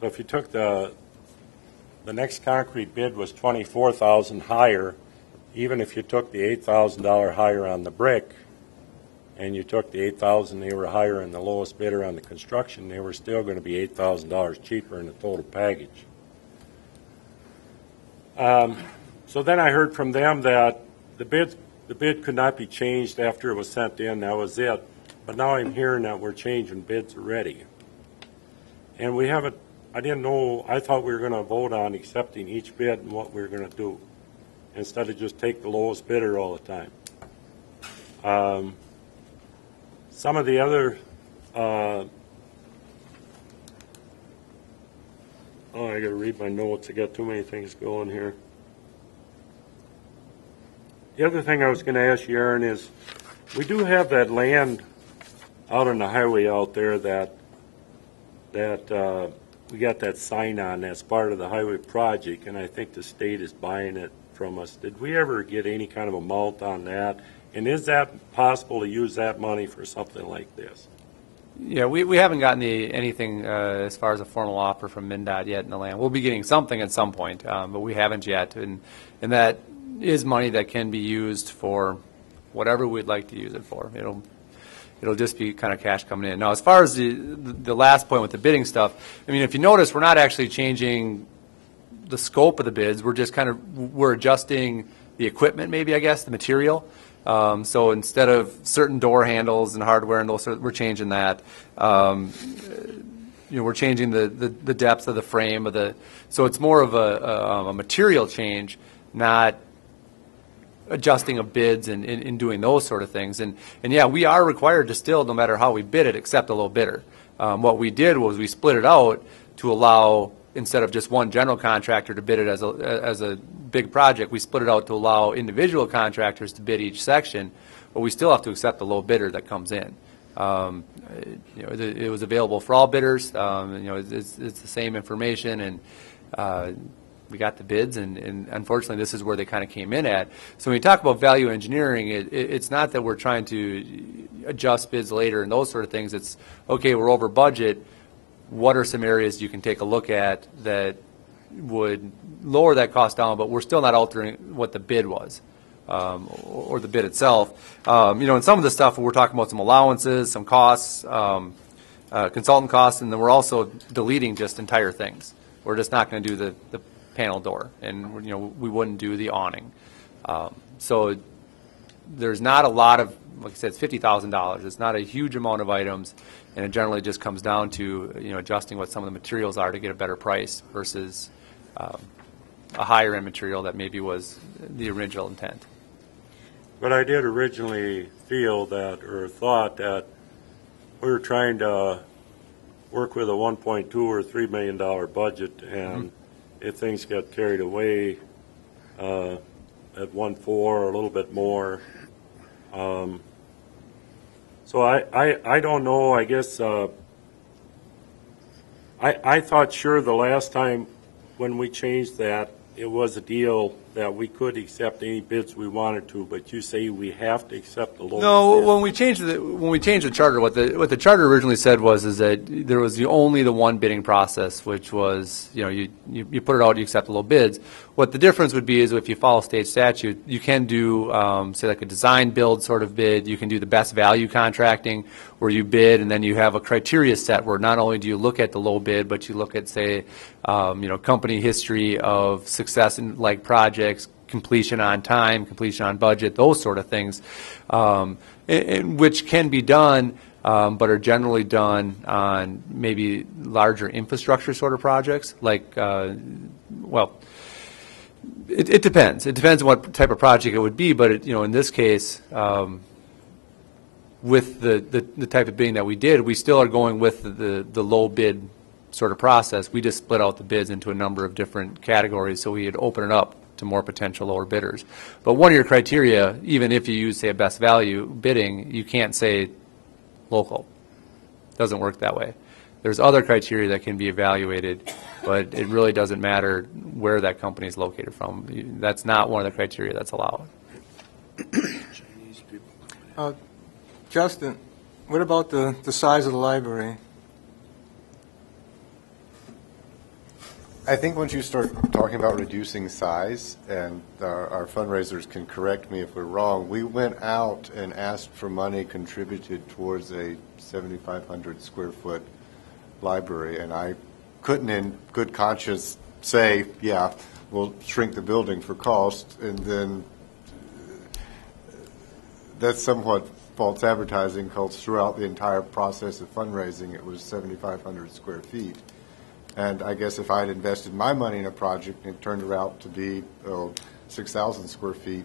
so if you took the next concrete bid was $24,000 higher, even if you took the $8,000 higher on the brick, and you took the $8,000 they were higher in the lowest bidder on the construction, they were still going to be $8,000 cheaper in the total package. So then I heard from them that the bid could not be changed after it was sent in. That was it. But now I'm hearing that we're changing bids already. And we haven't, I didn't know, I thought we were going to vote on accepting each bid and what we were going to do, instead of just take the lowest bidder all the time. Some of the other, I got to read my notes. I got too many things going here. The other thing I was going to ask you, Aaron, is we do have that land out on the highway out there that we got that sign on. That's part of the highway project, and I think the state is buying it from us. Did we ever get any kind of amount on that? And is that possible to use that money for something like this? Yeah, we haven't gotten anything as far as a formal offer from MnDOT yet in the land. We'll be getting something at some point, but we haven't yet. And that is money that can be used for whatever we'd like to use it for. It'll just be kind of cash coming in. Now, as far as the last point with the bidding stuff, I mean, if you notice, we're not actually changing the scope of the bids. We're just we're adjusting the equipment, maybe, I guess, the material. So instead of certain door handles and hardware and those, we're changing that. We're changing the depth of the frame so it's more of a material change, not adjusting of bids and doing those sort of things. And yeah, we are required to still, no matter how we bid it, accept a low bidder. What we did was we split it out to allow, instead of just one general contractor to bid it as a big project, we split it out to allow individual contractors to bid each section, but we still have to accept the low bidder that comes in. It was available for all bidders. It's the same information, and we got the bids, and unfortunately, this is where they kind of came in at. So when you talk about value engineering, it's not that we're trying to adjust bids later and those sort of things. It's, okay, we're over budget. What are some areas you can take a look at that would lower that cost down, but we're still not altering what the bid was, or the bid itself. In some of the stuff, we're talking about some allowances, some costs, consultant costs, and then we're also deleting just entire things. We're just not going to do the panel door, and we wouldn't do the awning. So there's not a lot of, like I said, it's $50,000. It's not a huge amount of items, and it generally just comes down to adjusting what some of the materials are to get a better price versus a higher end material that maybe was the original intent. But I did originally feel that, or thought that, we were trying to work with a $1.2 or $3 million budget, and if things got carried away at 1.4 or a little bit more. So I don't know, I guess, I thought sure the last time when we changed that, it was a deal that we could accept any bids we wanted to, but you say we have to accept the low No, bid. when we changed the charter, what the charter originally said is that there was only the one bidding process, which was you put it out, you accept the low bids. What the difference would be is if you follow state statute, you can do say like a design build sort of bid. You can do the best value contracting, where you bid and then you have a criteria set where not only do you look at the low bid, but you look at, say, company history of success in like projects, completion on time, completion on budget, those sort of things, which can be done, but are generally done on maybe larger infrastructure sort of projects. Like, it depends. It depends on what type of project it would be, but in this case, with the type of bidding that we did, we still are going with the low bid sort of process. We just split out the bids into a number of different categories, so we had opened it up to more potential lower bidders. But one of your criteria, even if you use, say, a best value bidding, you can't say local. It doesn't work that way. There's other criteria that can be evaluated, but it really doesn't matter where that company is located from. That's not one of the criteria that's allowed. Justin, what about the size of the library? I think once you start talking about reducing size, and our fundraisers can correct me if we're wrong, we went out and asked for money contributed towards a 7,500 square foot library, and I couldn't in good conscience say, yeah, we'll shrink the building for cost, and then that's somewhat false advertising, because throughout the entire process of fundraising, it was 7,500 square feet. And I guess if I had invested my money in a project and it turned out to be 6,000 square feet,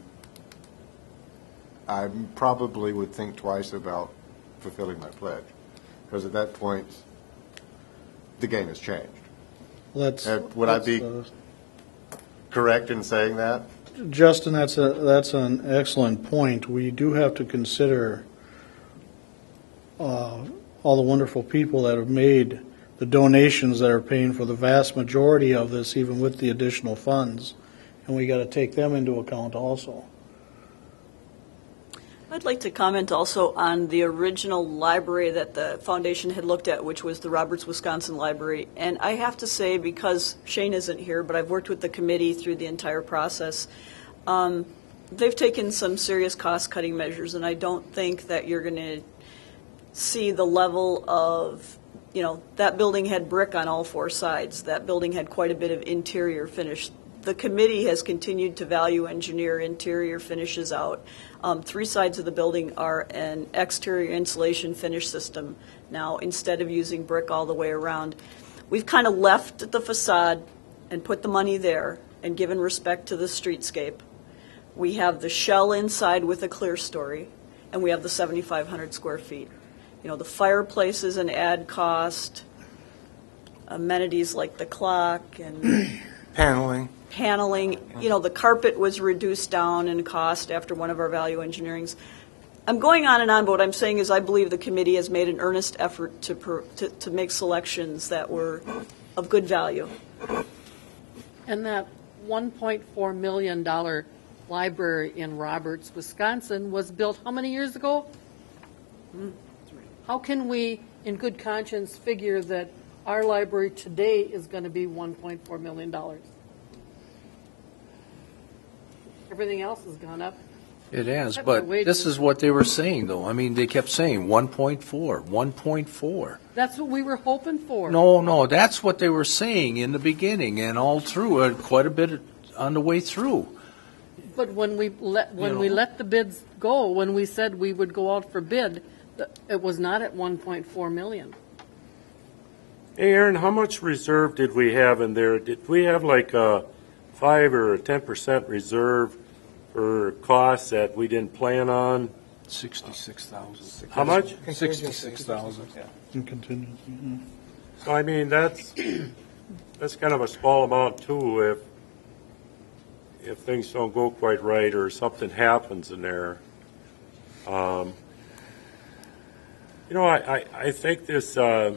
I probably would think twice about fulfilling my pledge, because at that point, the game has changed. Would I be correct in saying that? Justin, that's an excellent point. We do have to consider all the wonderful people that have made the donations that are paying for the vast majority of this, even with the additional funds, and we got to take them into account also. I'd like to comment also on the original library that the foundation had looked at, which was the Roberts, Wisconsin Library. And I have to say, because Shane isn't here, but I've worked with the committee through the entire process, they've taken some serious cost-cutting measures, and I don't think that you're going to see the level of, that building had brick on all four sides. That building had quite a bit of interior finish. The committee has continued to value engineer interior finishes out. 3 sides of the building are an exterior insulation finish system now, instead of using brick all the way around. We've kind of left the facade and put the money there and given respect to the streetscape. We have the shell inside with a clear story, and we have the 7,500 square feet. The fireplace is an add cost, amenities like the clock and Paneling. The carpet was reduced down in cost after one of our value engineerings. I'm going on and on, but what I'm saying is I believe the committee has made an earnest effort to make selections that were of good value. And that $1.4 million library in Roberts, Wisconsin was built how many years ago? How can we, in good conscience, figure that our library today is going to be $1.4 million? Everything else has gone up. It has, Except but for wages. this is what they were saying, though. I mean, they kept saying 1.4, 1.4. That's what we were hoping for. No, that's what they were saying in the beginning and all through, quite a bit on the way through. But when we let the bids go, when we said we would go out for bid, it was not at 1.4 million. Hey, Aaron, how much reserve did we have in there? Did we have like a 5 or a 10% reserve for costs that we didn't plan on? 66,000. How much? 66,000. In contingency. So I mean, that's kind of a small amount too. If things don't go quite right or something happens in there. I think this. I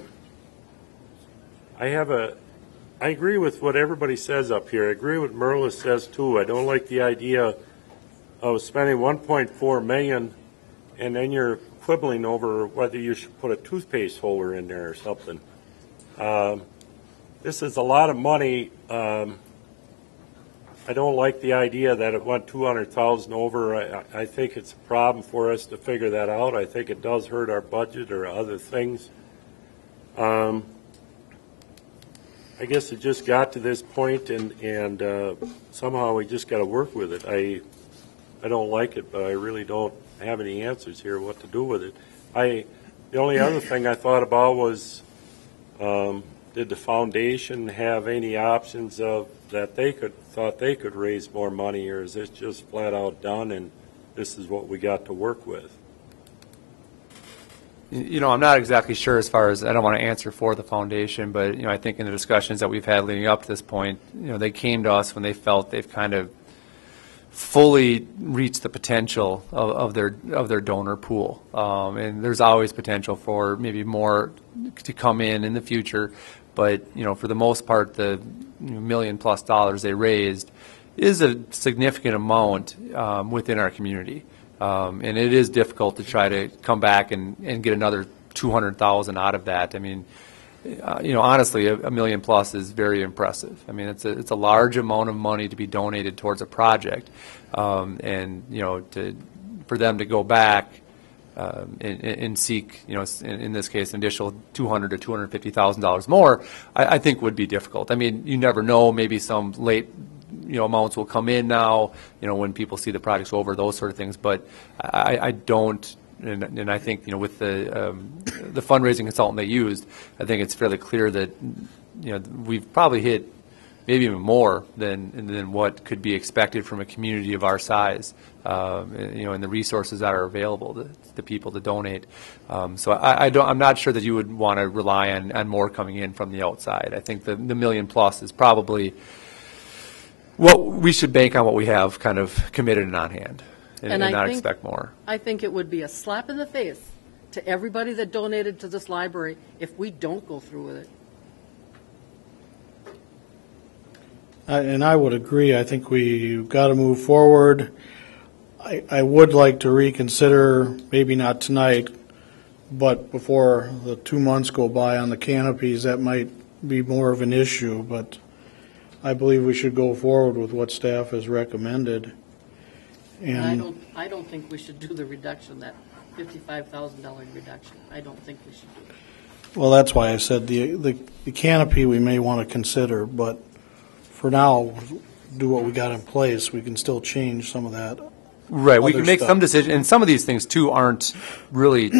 agree with what everybody says up here. I agree with Merla says too. I don't like the idea of spending $1.4 million and then you're quibbling over whether you should put a toothpaste holder in there or something. This is a lot of money. I don't like the idea that it went 200,000 over. I think it's a problem for us to figure that out. I think it does hurt our budget or other things. I guess it just got to this point, and somehow we just got to work with it. I don't like it, but I really don't have any answers here what to do with it. The only other thing I thought about was, did the foundation have any options of that they thought they could raise more money, or is this just flat out done and this is what we got to work with? I'm not exactly sure as far as, I don't want to answer for the foundation, but, I think in the discussions that we've had leading up to this point, they came to us when they felt they've kind of fully reached the potential of their donor pool. And there's always potential for maybe more to come in the future. But, for the most part, the $1 million+ they raised is a significant amount within our community. And it is difficult to try to come back and get another 200,000 out of that. I mean, honestly, $1 million+ is very impressive. I mean, it's a large amount of money to be donated towards a project, and for them to go back and seek, in this case, an additional $200,000 to $250,000 more, I think would be difficult. I mean, you never know. Maybe some late amounts will come in now, when people see the projects over, those sort of things. But I don't, and I think, with the fundraising consultant they used, I think it's fairly clear that, we've probably hit maybe even more than what could be expected from a community of our size, and the resources that are available to the people to donate. So I'm not sure that you would want to rely on more coming in from the outside. I think the $1 million+ is probably what we should bank on, what we have kind of committed and on hand, and not expect more. I think it would be a slap in the face to everybody that donated to this library if we don't go through with it. And I would agree. I think we've got to move forward. I would like to reconsider, maybe not tonight, but before the 2 months go by on the canopies, that might be more of an issue, but I believe we should go forward with what staff has recommended. And I don't think we should do the reduction, that $55,000 reduction. I don't think we should do it. Well, that's why I said the canopy we may want to consider, but for now, do what we got in place. We can still change some of that. Right, we other can make stuff. some decisions, and some of these things too aren't really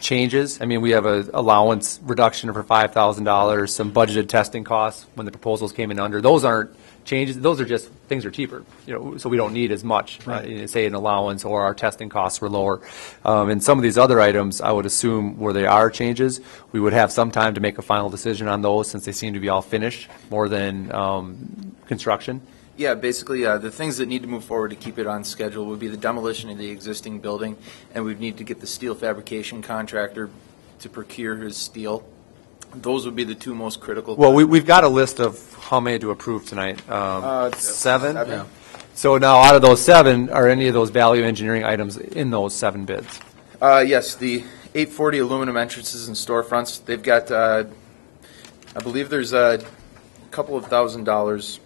changes. I mean, we have a allowance reduction for $5,000, some budgeted testing costs when the proposals came in under. Those aren't changes, those are just, things are cheaper, so we don't need as much, say an allowance, or our testing costs were lower. And some of these other items, I would assume where they are changes, we would have some time to make a final decision on those since they seem to be all finished more than construction. Yeah, basically, the things that need to move forward to keep it on schedule would be the demolition of the existing building, and we'd need to get the steel fabrication contractor to procure his steel. Those would be the two most critical. Well, we've got a list of how many to approve tonight. Seven? Yeah. So now, out of those 7, are any of those value engineering items in those 7 bids? Yes, the 840 aluminum entrances and storefronts, they've got, I believe there's a couple of $1,000s.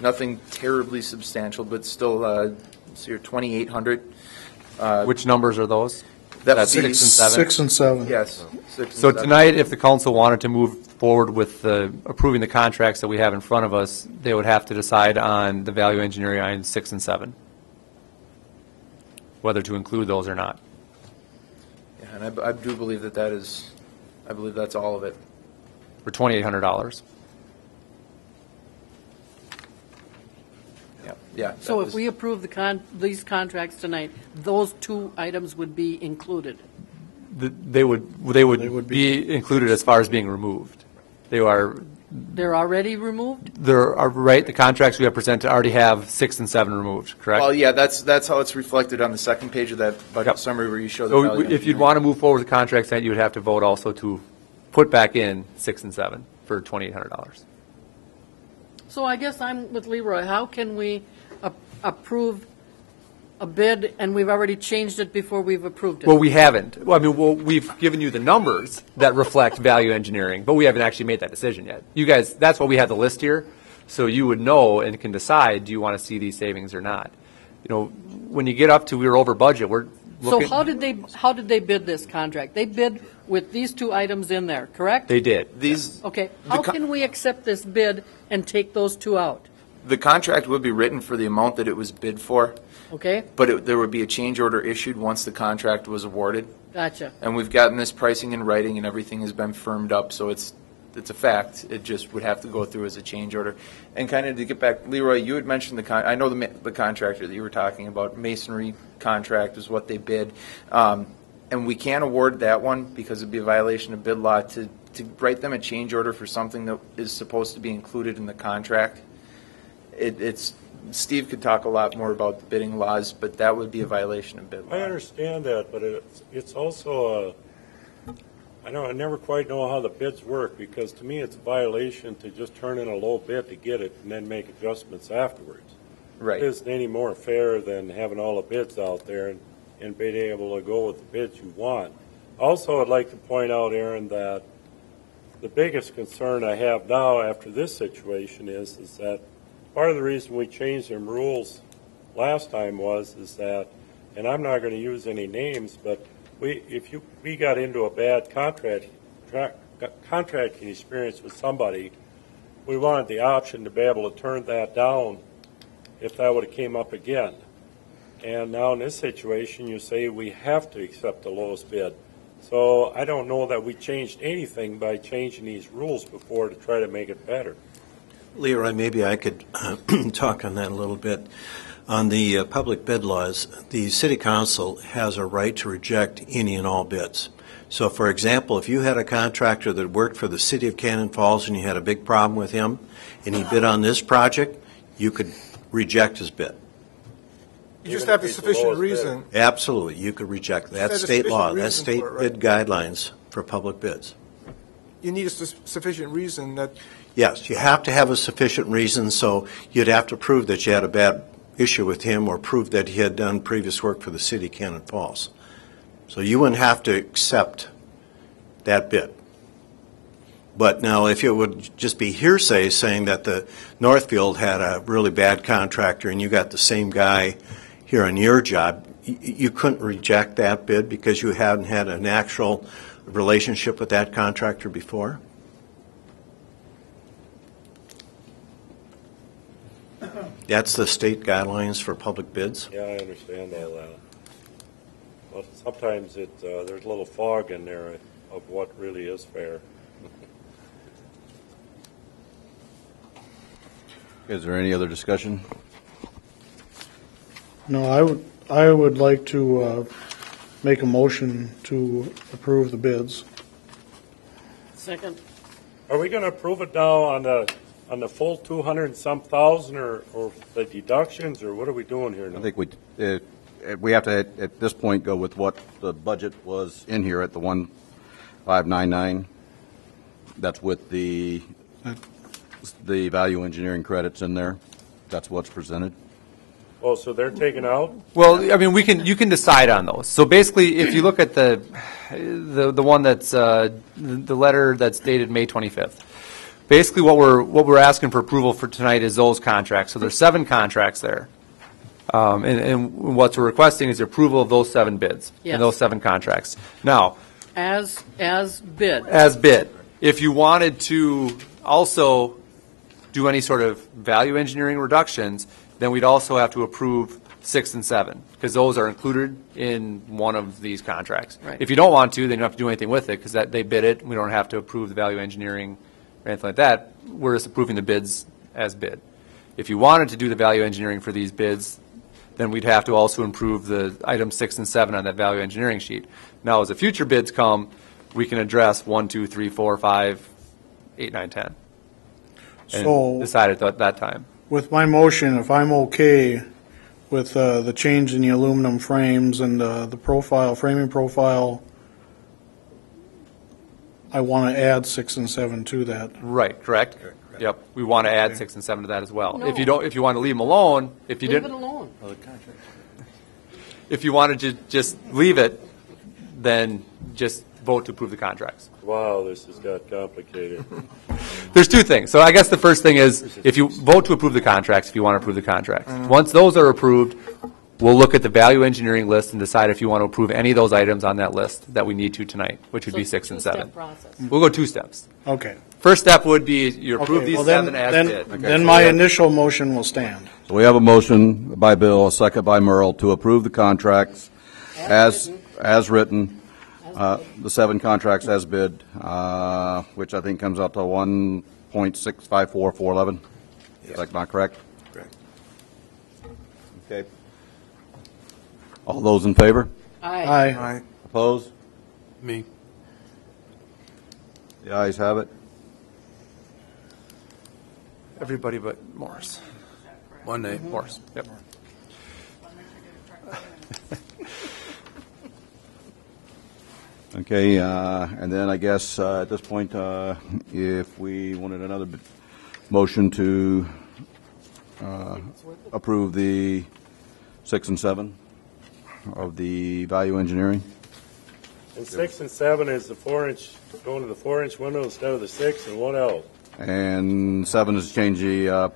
Nothing terribly substantial, but still, let's see here, 2,800. Which numbers are those? That That's would be 6 and 7? 6 and 7. Yes. 6 and So 7. tonight, if the council wanted to move forward with approving the contracts that we have in front of us, they would have to decide on the value engineering items 6 and 7, whether to include those or not. Yeah, and I do believe that is, I believe that's all of it. For $2,800. Yeah. So if we approve these contracts tonight, those 2 items would be included. They would be included as far as being removed. They're already removed? right, the contracts we have presented already have 6 and 7 removed, correct? Well, yeah, that's how it's reflected on the second page of that budget summary where you show the So value if you'd engineering. want to move forward with the contracts, then you would have to vote also to put back in 6 and 7 for $2,800. So I guess I'm with Leroy. How can we approve a bid and we've already changed it before we've approved it? Well, we haven't. Well, I mean, we've given you the numbers that reflect value engineering, but we haven't actually made that decision yet. You guys, that's why we have the list here, so you would know and can decide, do you want to see these savings or not? When you get up to we're over budget, we're looking. So how did they bid this contract? They bid with these 2 items in there, correct? They did. Okay. How can we accept this bid and take those 2 out? The contract would be written for the amount that it was bid for, Okay? but there would be a change order issued once the contract was awarded. Gotcha. And we've gotten this pricing in writing, and everything has been firmed up, so it's a fact. It just would have to go through as a change order. And kind of to get back, Leroy, you had mentioned I know the contractor that you were talking about, masonry contract is what they bid. And we can't award that one because it'd be a violation of bid law to write them a change order for something that is supposed to be included in the contract. Steve could talk a lot more about the bidding laws, but that would be a violation of bid law. I understand that, but it's also I never quite know how the bids work, because to me it's a violation to just turn in a low bid to get it and then make adjustments afterwards. Right. It isn't any more fair than having all the bids out there and being able to go with the bids you want. Also, I'd like to point out, Aaron, that the biggest concern I have now after this situation is that part of the reason we changed them rules last time is that, and I'm not going to use any names, but we got into a bad contracting experience with somebody, we wanted the option to be able to turn that down if that would have came up again. And now in this situation, you say we have to accept the lowest bid. So I don't know that we changed anything by changing these rules before to try to make it better. Leroy, maybe I could talk on that a little bit. On the public bid laws, the city council has a right to reject any and all bids. So, for example, if you had a contractor that worked for the city of Cannon Falls and you had a big problem with him and he bid on this project, you could reject his bid. You just have a sufficient reason. Absolutely, you could reject. That's There's a state law. sufficient That's reason state for it, right? bid guidelines for public bids. You need a sufficient reason that Yes, you have to have a sufficient reason, so you'd have to prove that you had a bad issue with him or prove that he had done previous work for the city of Cannon Falls. So you wouldn't have to accept that bid. But now, if it would just be hearsay saying that the Northfield had a really bad contractor and you got the same guy here on your job, you couldn't reject that bid because you hadn't had an actual relationship with that contractor before? That's the state guidelines for public bids? Yeah, I understand all that. But sometimes there's a little fog in there of what really is fair. Is there any other discussion? No, I would like to make a motion to approve the bids. Second. Are we going to approve it now on the full 200 and some thousand, or the deductions, or what are we doing here now? I think we have to, at this point, go with what the budget was in here at the 1,599. That's with the value engineering credits in there. That's what's presented. Oh, so they're taken out? Well, I mean, you can decide on those. So basically, if you look at the one that's the letter that's dated May 25th, basically what we're asking for approval for tonight is those contracts. So there's 7 contracts there, and what we're requesting is the approval of those 7 bids and those 7 contracts. Now, As bid. as bid, if you wanted to also do any sort of value engineering reductions, then we'd also have to approve 6 and 7, because those are included in one of these contracts. Right. If you don't want to, then you don't have to do anything with it, because they bid it. We don't have to approve the value engineering or anything like that. We're just approving the bids as bid. If you wanted to do the value engineering for these bids, then we'd have to also improve the items 6 and 7 on that value engineering sheet. Now, as the future bids come, we can address 1, 2, 3, 4, 5, 8, 9, 10. And So- decide at that time. With my motion, if I'm okay with the change in the aluminum frames and the profile, framing profile, I want to add 6 and 7 to that. Right, correct? Yep, we want to add 6 and 7 to that as well. If you No. don't, if you want to leave them alone, if you Leave it didn't, alone. if you wanted to just leave it, then just vote to approve the contracts. Wow, this has got complicated. There's 2 things. So I guess the first thing is, if you vote to approve the contracts, if you want to approve the contracts. Once those are approved, we'll look at the value engineering list and decide if you want to approve any of those items on that list that we need to tonight, which would be 6 and 7. Two-step process. We'll go 2 steps. Okay. First step would be you approve Okay, these well, 7 as bid. Then my initial motion will stand. So we have a motion by Bill, a second by Merle, to approve the contracts as written, the 7 contracts as bid, which I think comes out to 1.654411. Is that not correct? Correct. Okay. All those in favor? Aye. Aye. Opposed? Me. The ayes have it. Everybody but Morris. Monday. Morris, yep. Okay, and then I guess at this point, if we wanted another motion to approve the 6 and 7 of the value engineering. And 6 and 7 is the 4-inch, going to the 4-inch window instead of the 6, and what else? And 7 is change the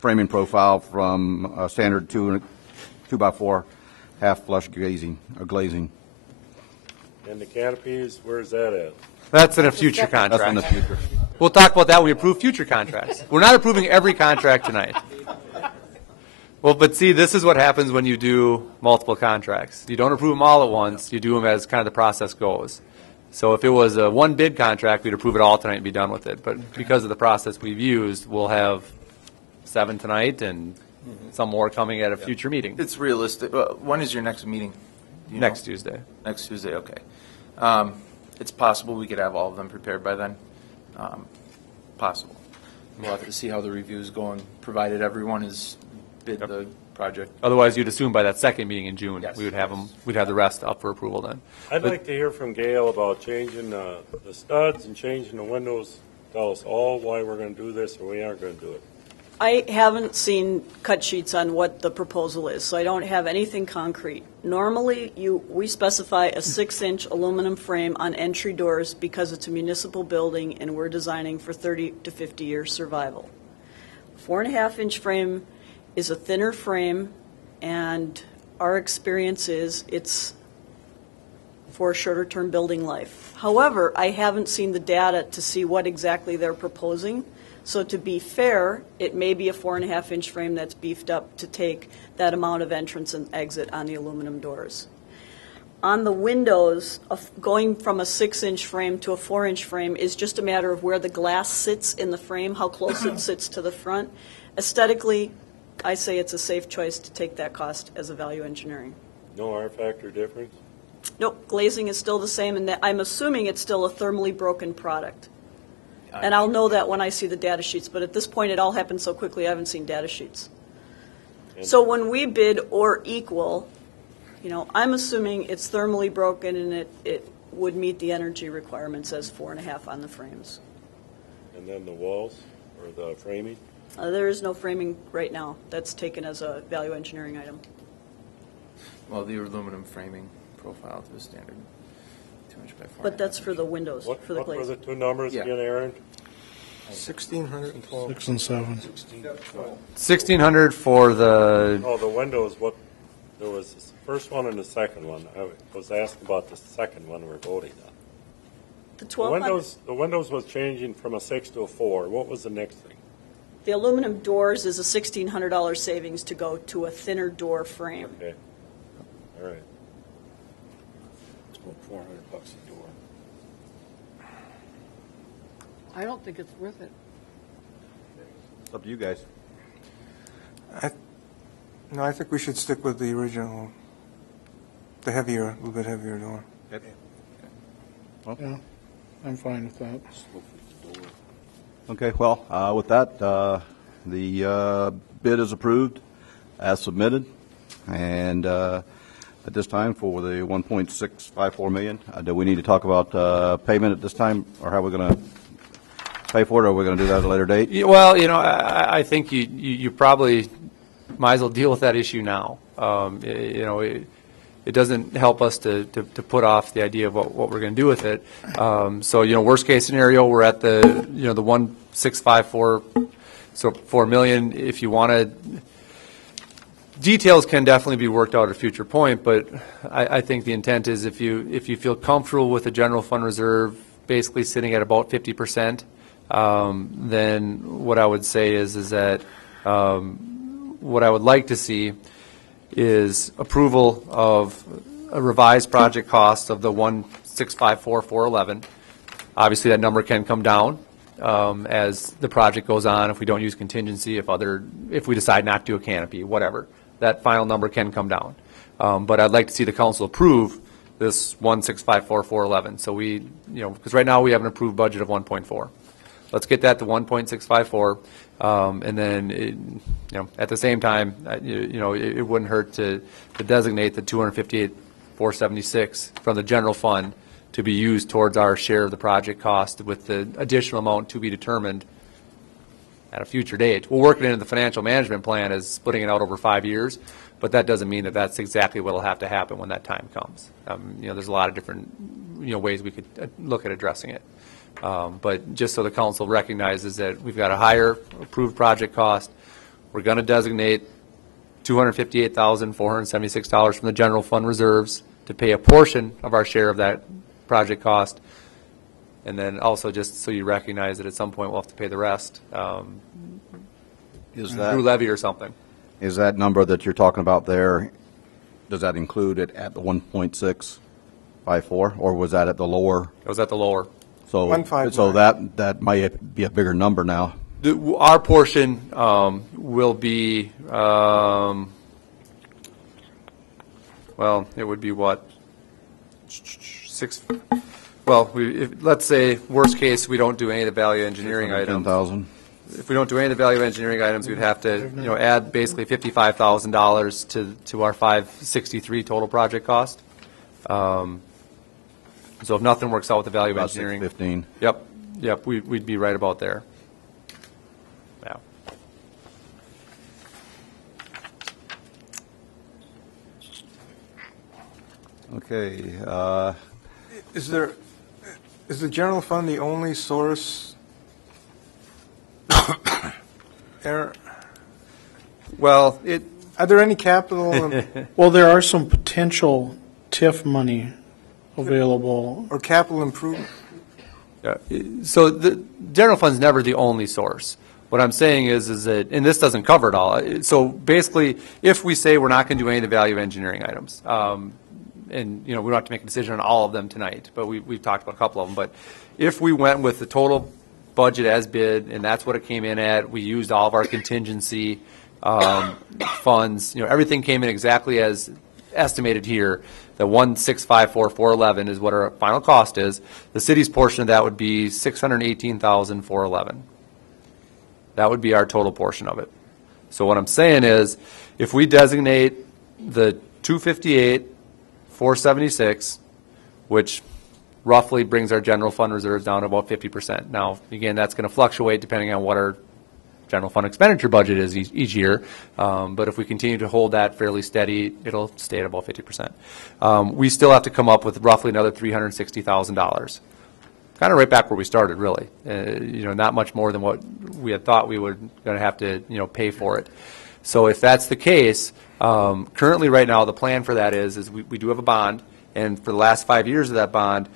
framing profile from a standard 2x4 half flush glazing. And the canopies, where's that at? That's in a future That's in the contract. future. We'll talk about that when we approve future contracts. We're not approving every contract tonight. Well, but see, this is what happens when you do multiple contracts. You don't approve them all at once. You do them as kind of the process goes. So if it was a 1 bid contract, we'd approve it all tonight and be done with it. But because of the process we've used, we'll have 7 tonight and some more coming at a future meeting. It's realistic. When is your next meeting? Do you Next know? Tuesday. Next Tuesday, okay. It's possible we could have all of them prepared by then. Possible. We'll have to see how the review's going, provided everyone has bid the project. Otherwise, you'd assume by that second meeting in June, Yes. we would have them, we'd have the rest up for approval then. I'd But- like to hear from Gail about changing the studs and changing the windows. Tell us all why we're going to do this or we aren't going to do it. I haven't seen cut sheets on what the proposal is, so I don't have anything concrete. Normally, we specify a 6-inch aluminum frame on entry doors because it's a municipal building and we're designing for 30 to 50 years survival. 4.5-inch frame is a thinner frame, and our experience is it's for a shorter-term building life. However, I haven't seen the data to see what exactly they're proposing. So to be fair, it may be a 4.5-inch frame that's beefed up to take that amount of entrance and exit on the aluminum doors. On the windows, going from a 6-inch frame to a 4-inch frame is just a matter of where the glass sits in the frame, how close it sits to the front. Aesthetically, I say it's a safe choice to take that cost as a value engineering. No R factor difference? Nope, glazing is still the same, and I'm assuming it's still a thermally broken product. And I'll know that when I see the data sheets, but at this point, it all happened so quickly, I haven't seen data sheets. So when we bid or equal, I'm assuming it's thermally broken and it would meet the energy requirements as 4.5 on the frames. And then the walls or the framing? There is no framing right now. That's taken as a value engineering item. Well, the aluminum framing profile to the standard 2-inch by 4.5. But that's for the windows, What for the were glaze. the two numbers Yeah. again, Aaron? 1,612. 6 and 7. 1,600 for the, Oh, the windows, there was the first one and the second one. I was asking about the second one we're voting on. The The 1,200, the windows was changing from a 6 to a 4. What was the next thing? the aluminum doors is a $1,600 savings to go to a thinner door frame. Okay. All right. It's about $400 a door. I don't think it's worth it. It's up to you guys. No, I think we should stick with the original, the heavier, a little bit heavier door. Yeah, I'm fine with that. Okay, well, with that, the bid is approved as submitted, and at this time for the $1.654 million, do we need to talk about payment at this time, or how we're going to pay for it, or are we going to do that at a later date? well, I think you probably might as well deal with that issue now. It doesn't help us to put off the idea of what we're going to do with it. So, worst case scenario, we're at the 1,654, so $4 million. If you want to, details can definitely be worked out at a future point, but I think the intent is if you feel comfortable with the general fund reserve basically sitting at about 50%, then what I would say is that what I would like to see is approval of a revised project cost of the 1,654,411. Obviously, that number can come down as the project goes on. If we don't use contingency, if we decide not to do a canopy, whatever, that final number can come down. But I'd like to see the council approve this 1,654,411. So because right now we have an approved budget of 1.4. Let's get that to 1.654, and then at the same time, it wouldn't hurt to designate the 258,476 from the general fund to be used towards our share of the project cost, with the additional amount to be determined at a future date. We'll work it into the financial management plan as splitting it out over 5 years, but that doesn't mean that that's exactly what will have to happen when that time comes. There's a lot of different ways we could look at addressing it. But just so the council recognizes that we've got a higher approved project cost, we're going to designate $258,476 from the general fund reserves to pay a portion of our share of that project cost. And then also, just so you recognize that at some point we'll have to pay the rest through levy or something. Is that number that you're talking about there, does that include it at the 1.654, or was that at the lower? It was at the lower. So 159. so that might be a bigger number now. Our portion will be, well, it would be what? Let's say, worst case, we don't do any of the value engineering items. 10,000. If we don't do any of the value engineering items, we'd have to, add basically $55,000 to our 563 total project cost. So if nothing works out with the value of About engineering. 615. Yep, we'd be right about there. Yeah. Okay, Is the general fund the only source? Are Well, there any capital Well, there are some potential TIF money available. or capital improvement? so the general fund's never the only source. What I'm saying is that, and this doesn't cover it all. So basically, if we say we're not going to do any of the value engineering items, and we don't have to make a decision on all of them tonight, but we've talked about a couple of them. But if we went with the total budget as bid, and that's what it came in at, we used all of our contingency funds. Everything came in exactly as estimated here. The 1,654,411 is what our final cost is. The city's portion of that would be 618,411. That would be our total portion of it. So what I'm saying is, if we designate the 258,476, which roughly brings our general fund reserves down to about 50%. Now, again, that's going to fluctuate depending on what our general fund expenditure budget is each year. But if we continue to hold that fairly steady, it'll stay at about 50%. We still have to come up with roughly another $360,000. Kind of right back where we started, really. Not much more than what we had thought we were going to have to, pay for it. So if that's the case, currently right now the plan for that is we do have a bond, and for the last 5 years of that bond,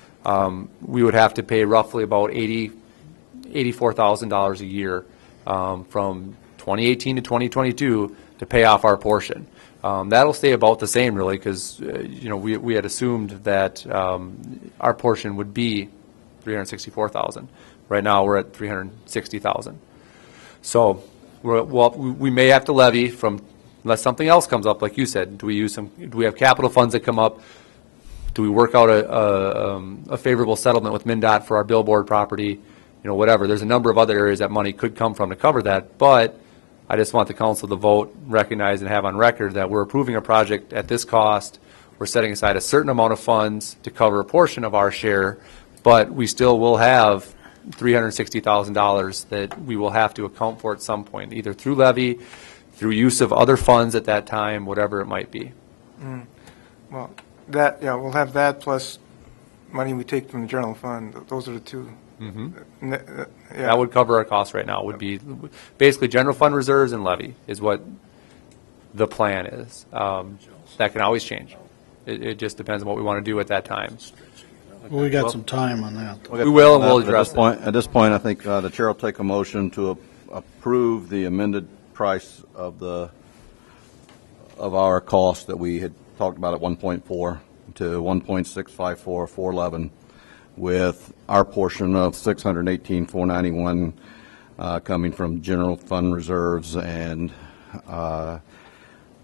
we would have to pay roughly about $84,000 a year from 2018 to 2022 to pay off our portion. That'll stay about the same, really, because we had assumed that our portion would be $364,000. Right now, we're at $360,000. So we may have to levy unless something else comes up, like you said. Do we have capital funds that come up? Do we work out a favorable settlement with MnDOT for our billboard property? Whatever. There's a number of other areas that money could come from to cover that, but I just want the council to vote, recognize, and have on record that we're approving a project at this cost. We're setting aside a certain amount of funds to cover a portion of our share, but we still will have $360,000 that we will have to account for at some point, either through levy, through use of other funds at that time, whatever it might be. Well, we'll have that plus money we take from the general fund. Those are the two. That would cover our costs right now. Would be basically general fund reserves and levy is what the plan is. That can always change. It just depends on what we want to do at that time. Well, we got some time on that. We will, and we'll address it. At this point, I think the chair will take a motion to approve the amended price of our cost that we had talked about at 1.4 to 1.654,411, with our portion of 618,491 coming from general fund reserves and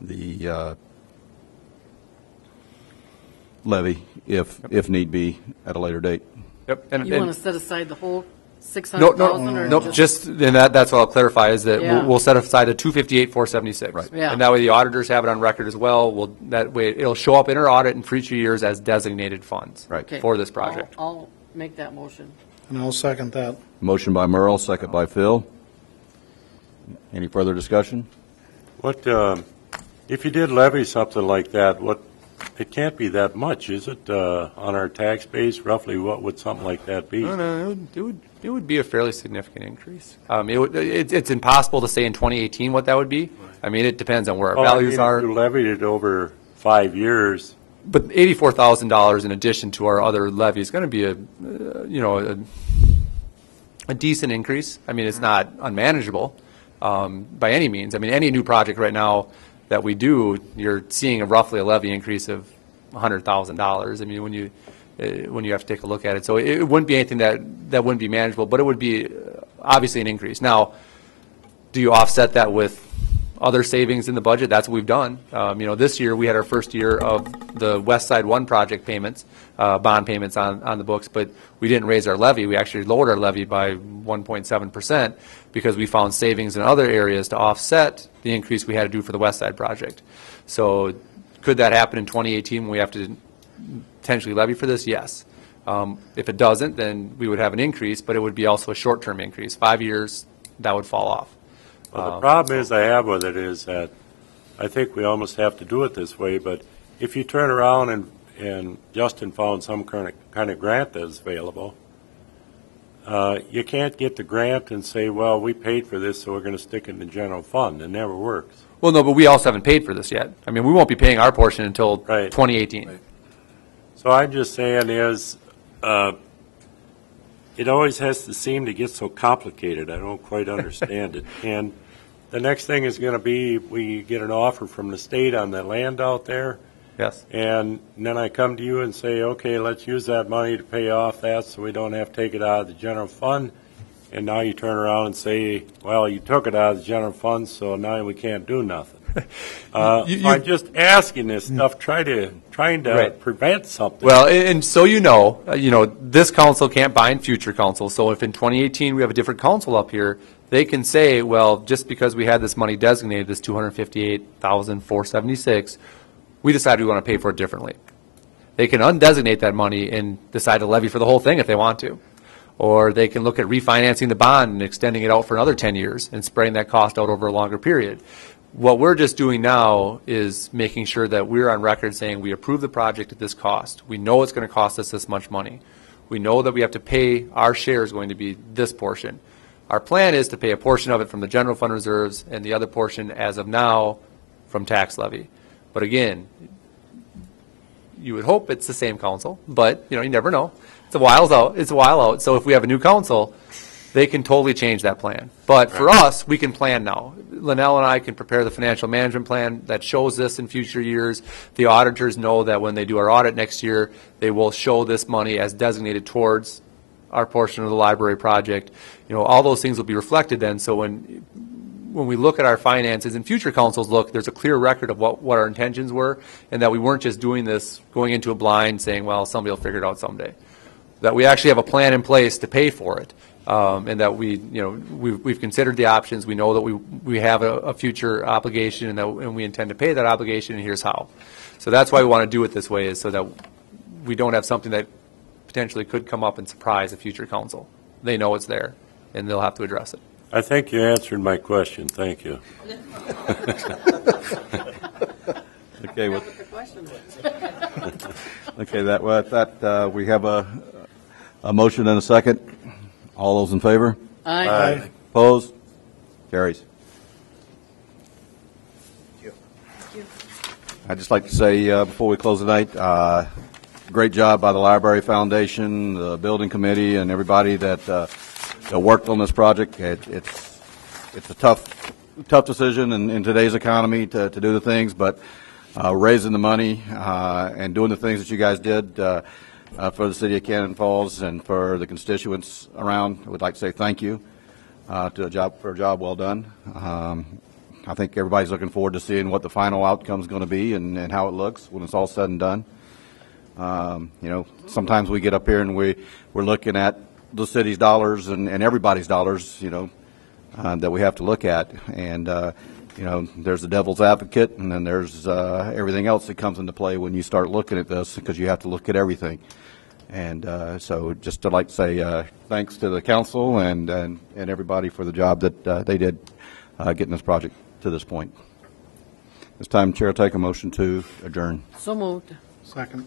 the levy, if need be, at a later date. Yep. You want to set aside the whole 600,000? Nope. That's what I'll clarify is that Yeah. we'll set aside the 258,476. Right. Yeah. And that way the auditors have it on record as well. That way it'll show up in our audit in future years as designated funds Right. Okay. for this project. I'll make that motion. And I'll second that. Motion by Merle, second by Phil. Any further discussion? What, if you did levy something like that, it can't be that much, is it, on our tax base? Roughly, what would something like that be? No, it would be a fairly significant increase. It's impossible to say in 2018 what that would be. I mean, it depends on where our values are. If you levied it over 5 years. But $84,000 in addition to our other levy is going to be a decent increase. I mean, it's not unmanageable by any means. I mean, any new project right now that we do, you're seeing roughly a levy increase of $100,000. I mean, when you have to take a look at it, so it wouldn't be anything that wouldn't be manageable, but it would be obviously an increase. Now, do you offset that with other savings in the budget? That's what we've done. This year we had our first year of the West Side 1 project payments, bond payments on the books, but we didn't raise our levy. We actually lowered our levy by 1.7% because we found savings in other areas to offset the increase we had to do for the West Side project. So could that happen in 2018 when we have to potentially levy for this? Yes. If it doesn't, then we would have an increase, but it would be also a short-term increase. 5 years, that would fall off. Well, the problem I have with it is that I think we almost have to do it this way, but if you turn around and Justin found some kind of grant that is available, you can't get the grant and say, well, we paid for this, so we're going to stick it in the general fund. It never works. Well, no, but we also haven't paid for this yet. I mean, we won't be paying our portion until 2018. So I'm just saying is, it always has to seem to get so complicated. I don't quite understand it. And the next thing is going to be, we get an offer from the state on the land out there. Yes. And then I come to you and say, okay, let's use that money to pay off that so we don't have to take it out of the general fund. And now you turn around and say, well, you took it out of the general fund, so now we can't do nothing. I'm just asking this stuff, trying to prevent something. Well, and so you know, this council can't bind future council. So if in 2018 we have a different council up here, they can say, well, just because we had this money designated, this $258,476, we decided we want to pay for it differently. They can undesignate that money and decide to levy for the whole thing if they want to. Or they can look at refinancing the bond and extending it out for another 10 years and spreading that cost out over a longer period. What we're just doing now is making sure that we're on record saying we approve the project at this cost. We know it's going to cost us this much money. We know that we have to pay, our share is going to be this portion. Our plan is to pay a portion of it from the general fund reserves and the other portion, as of now, from tax levy. But again, you would hope it's the same council, but you never know. It's a while out. So if we have a new council, they can totally change that plan. But for us, we can plan now. Linnell and I can prepare the financial management plan that shows this in future years. The auditors know that when they do our audit next year, they will show this money as designated towards our portion of the library project. All those things will be reflected then. So when we look at our finances and future councils look, there's a clear record of what our intentions were, and that we weren't just doing this, going into a blind saying, well, somebody will figure it out someday. That we actually have a plan in place to pay for it. And that we've considered the options. We know that we have a future obligation, and we intend to pay that obligation, and here's how. So that's why we want to do it this way, is so that we don't have something that potentially could come up and surprise a future council. They know it's there, and they'll have to address it. I think you answered my question. Thank you. Okay. Okay. That we have a motion and a second. All those in favor? Aye. Aye. Opposed? Carries. I'd just like to say before we close tonight, great job by the Library Foundation, the building committee, and everybody that worked on this project. It's a tough decision in today's economy to do the things, but raising the money and doing the things that you guys did for the city of Cannon Falls and for the constituents around, I would like to say thank you for a job well done. I think everybody's looking forward to seeing what the final outcome is going to be and how it looks when it's all said and done. Sometimes we get up here and we're looking at the city's dollars and everybody's dollars, that we have to look at. And, there's the devil's advocate, and then there's everything else that comes into play when you start looking at this, because you have to look at everything. And so just to like to say thanks to the council and everybody for the job that they did getting this project to this point. This time, Chair will take a motion to adjourn. So moved. Second.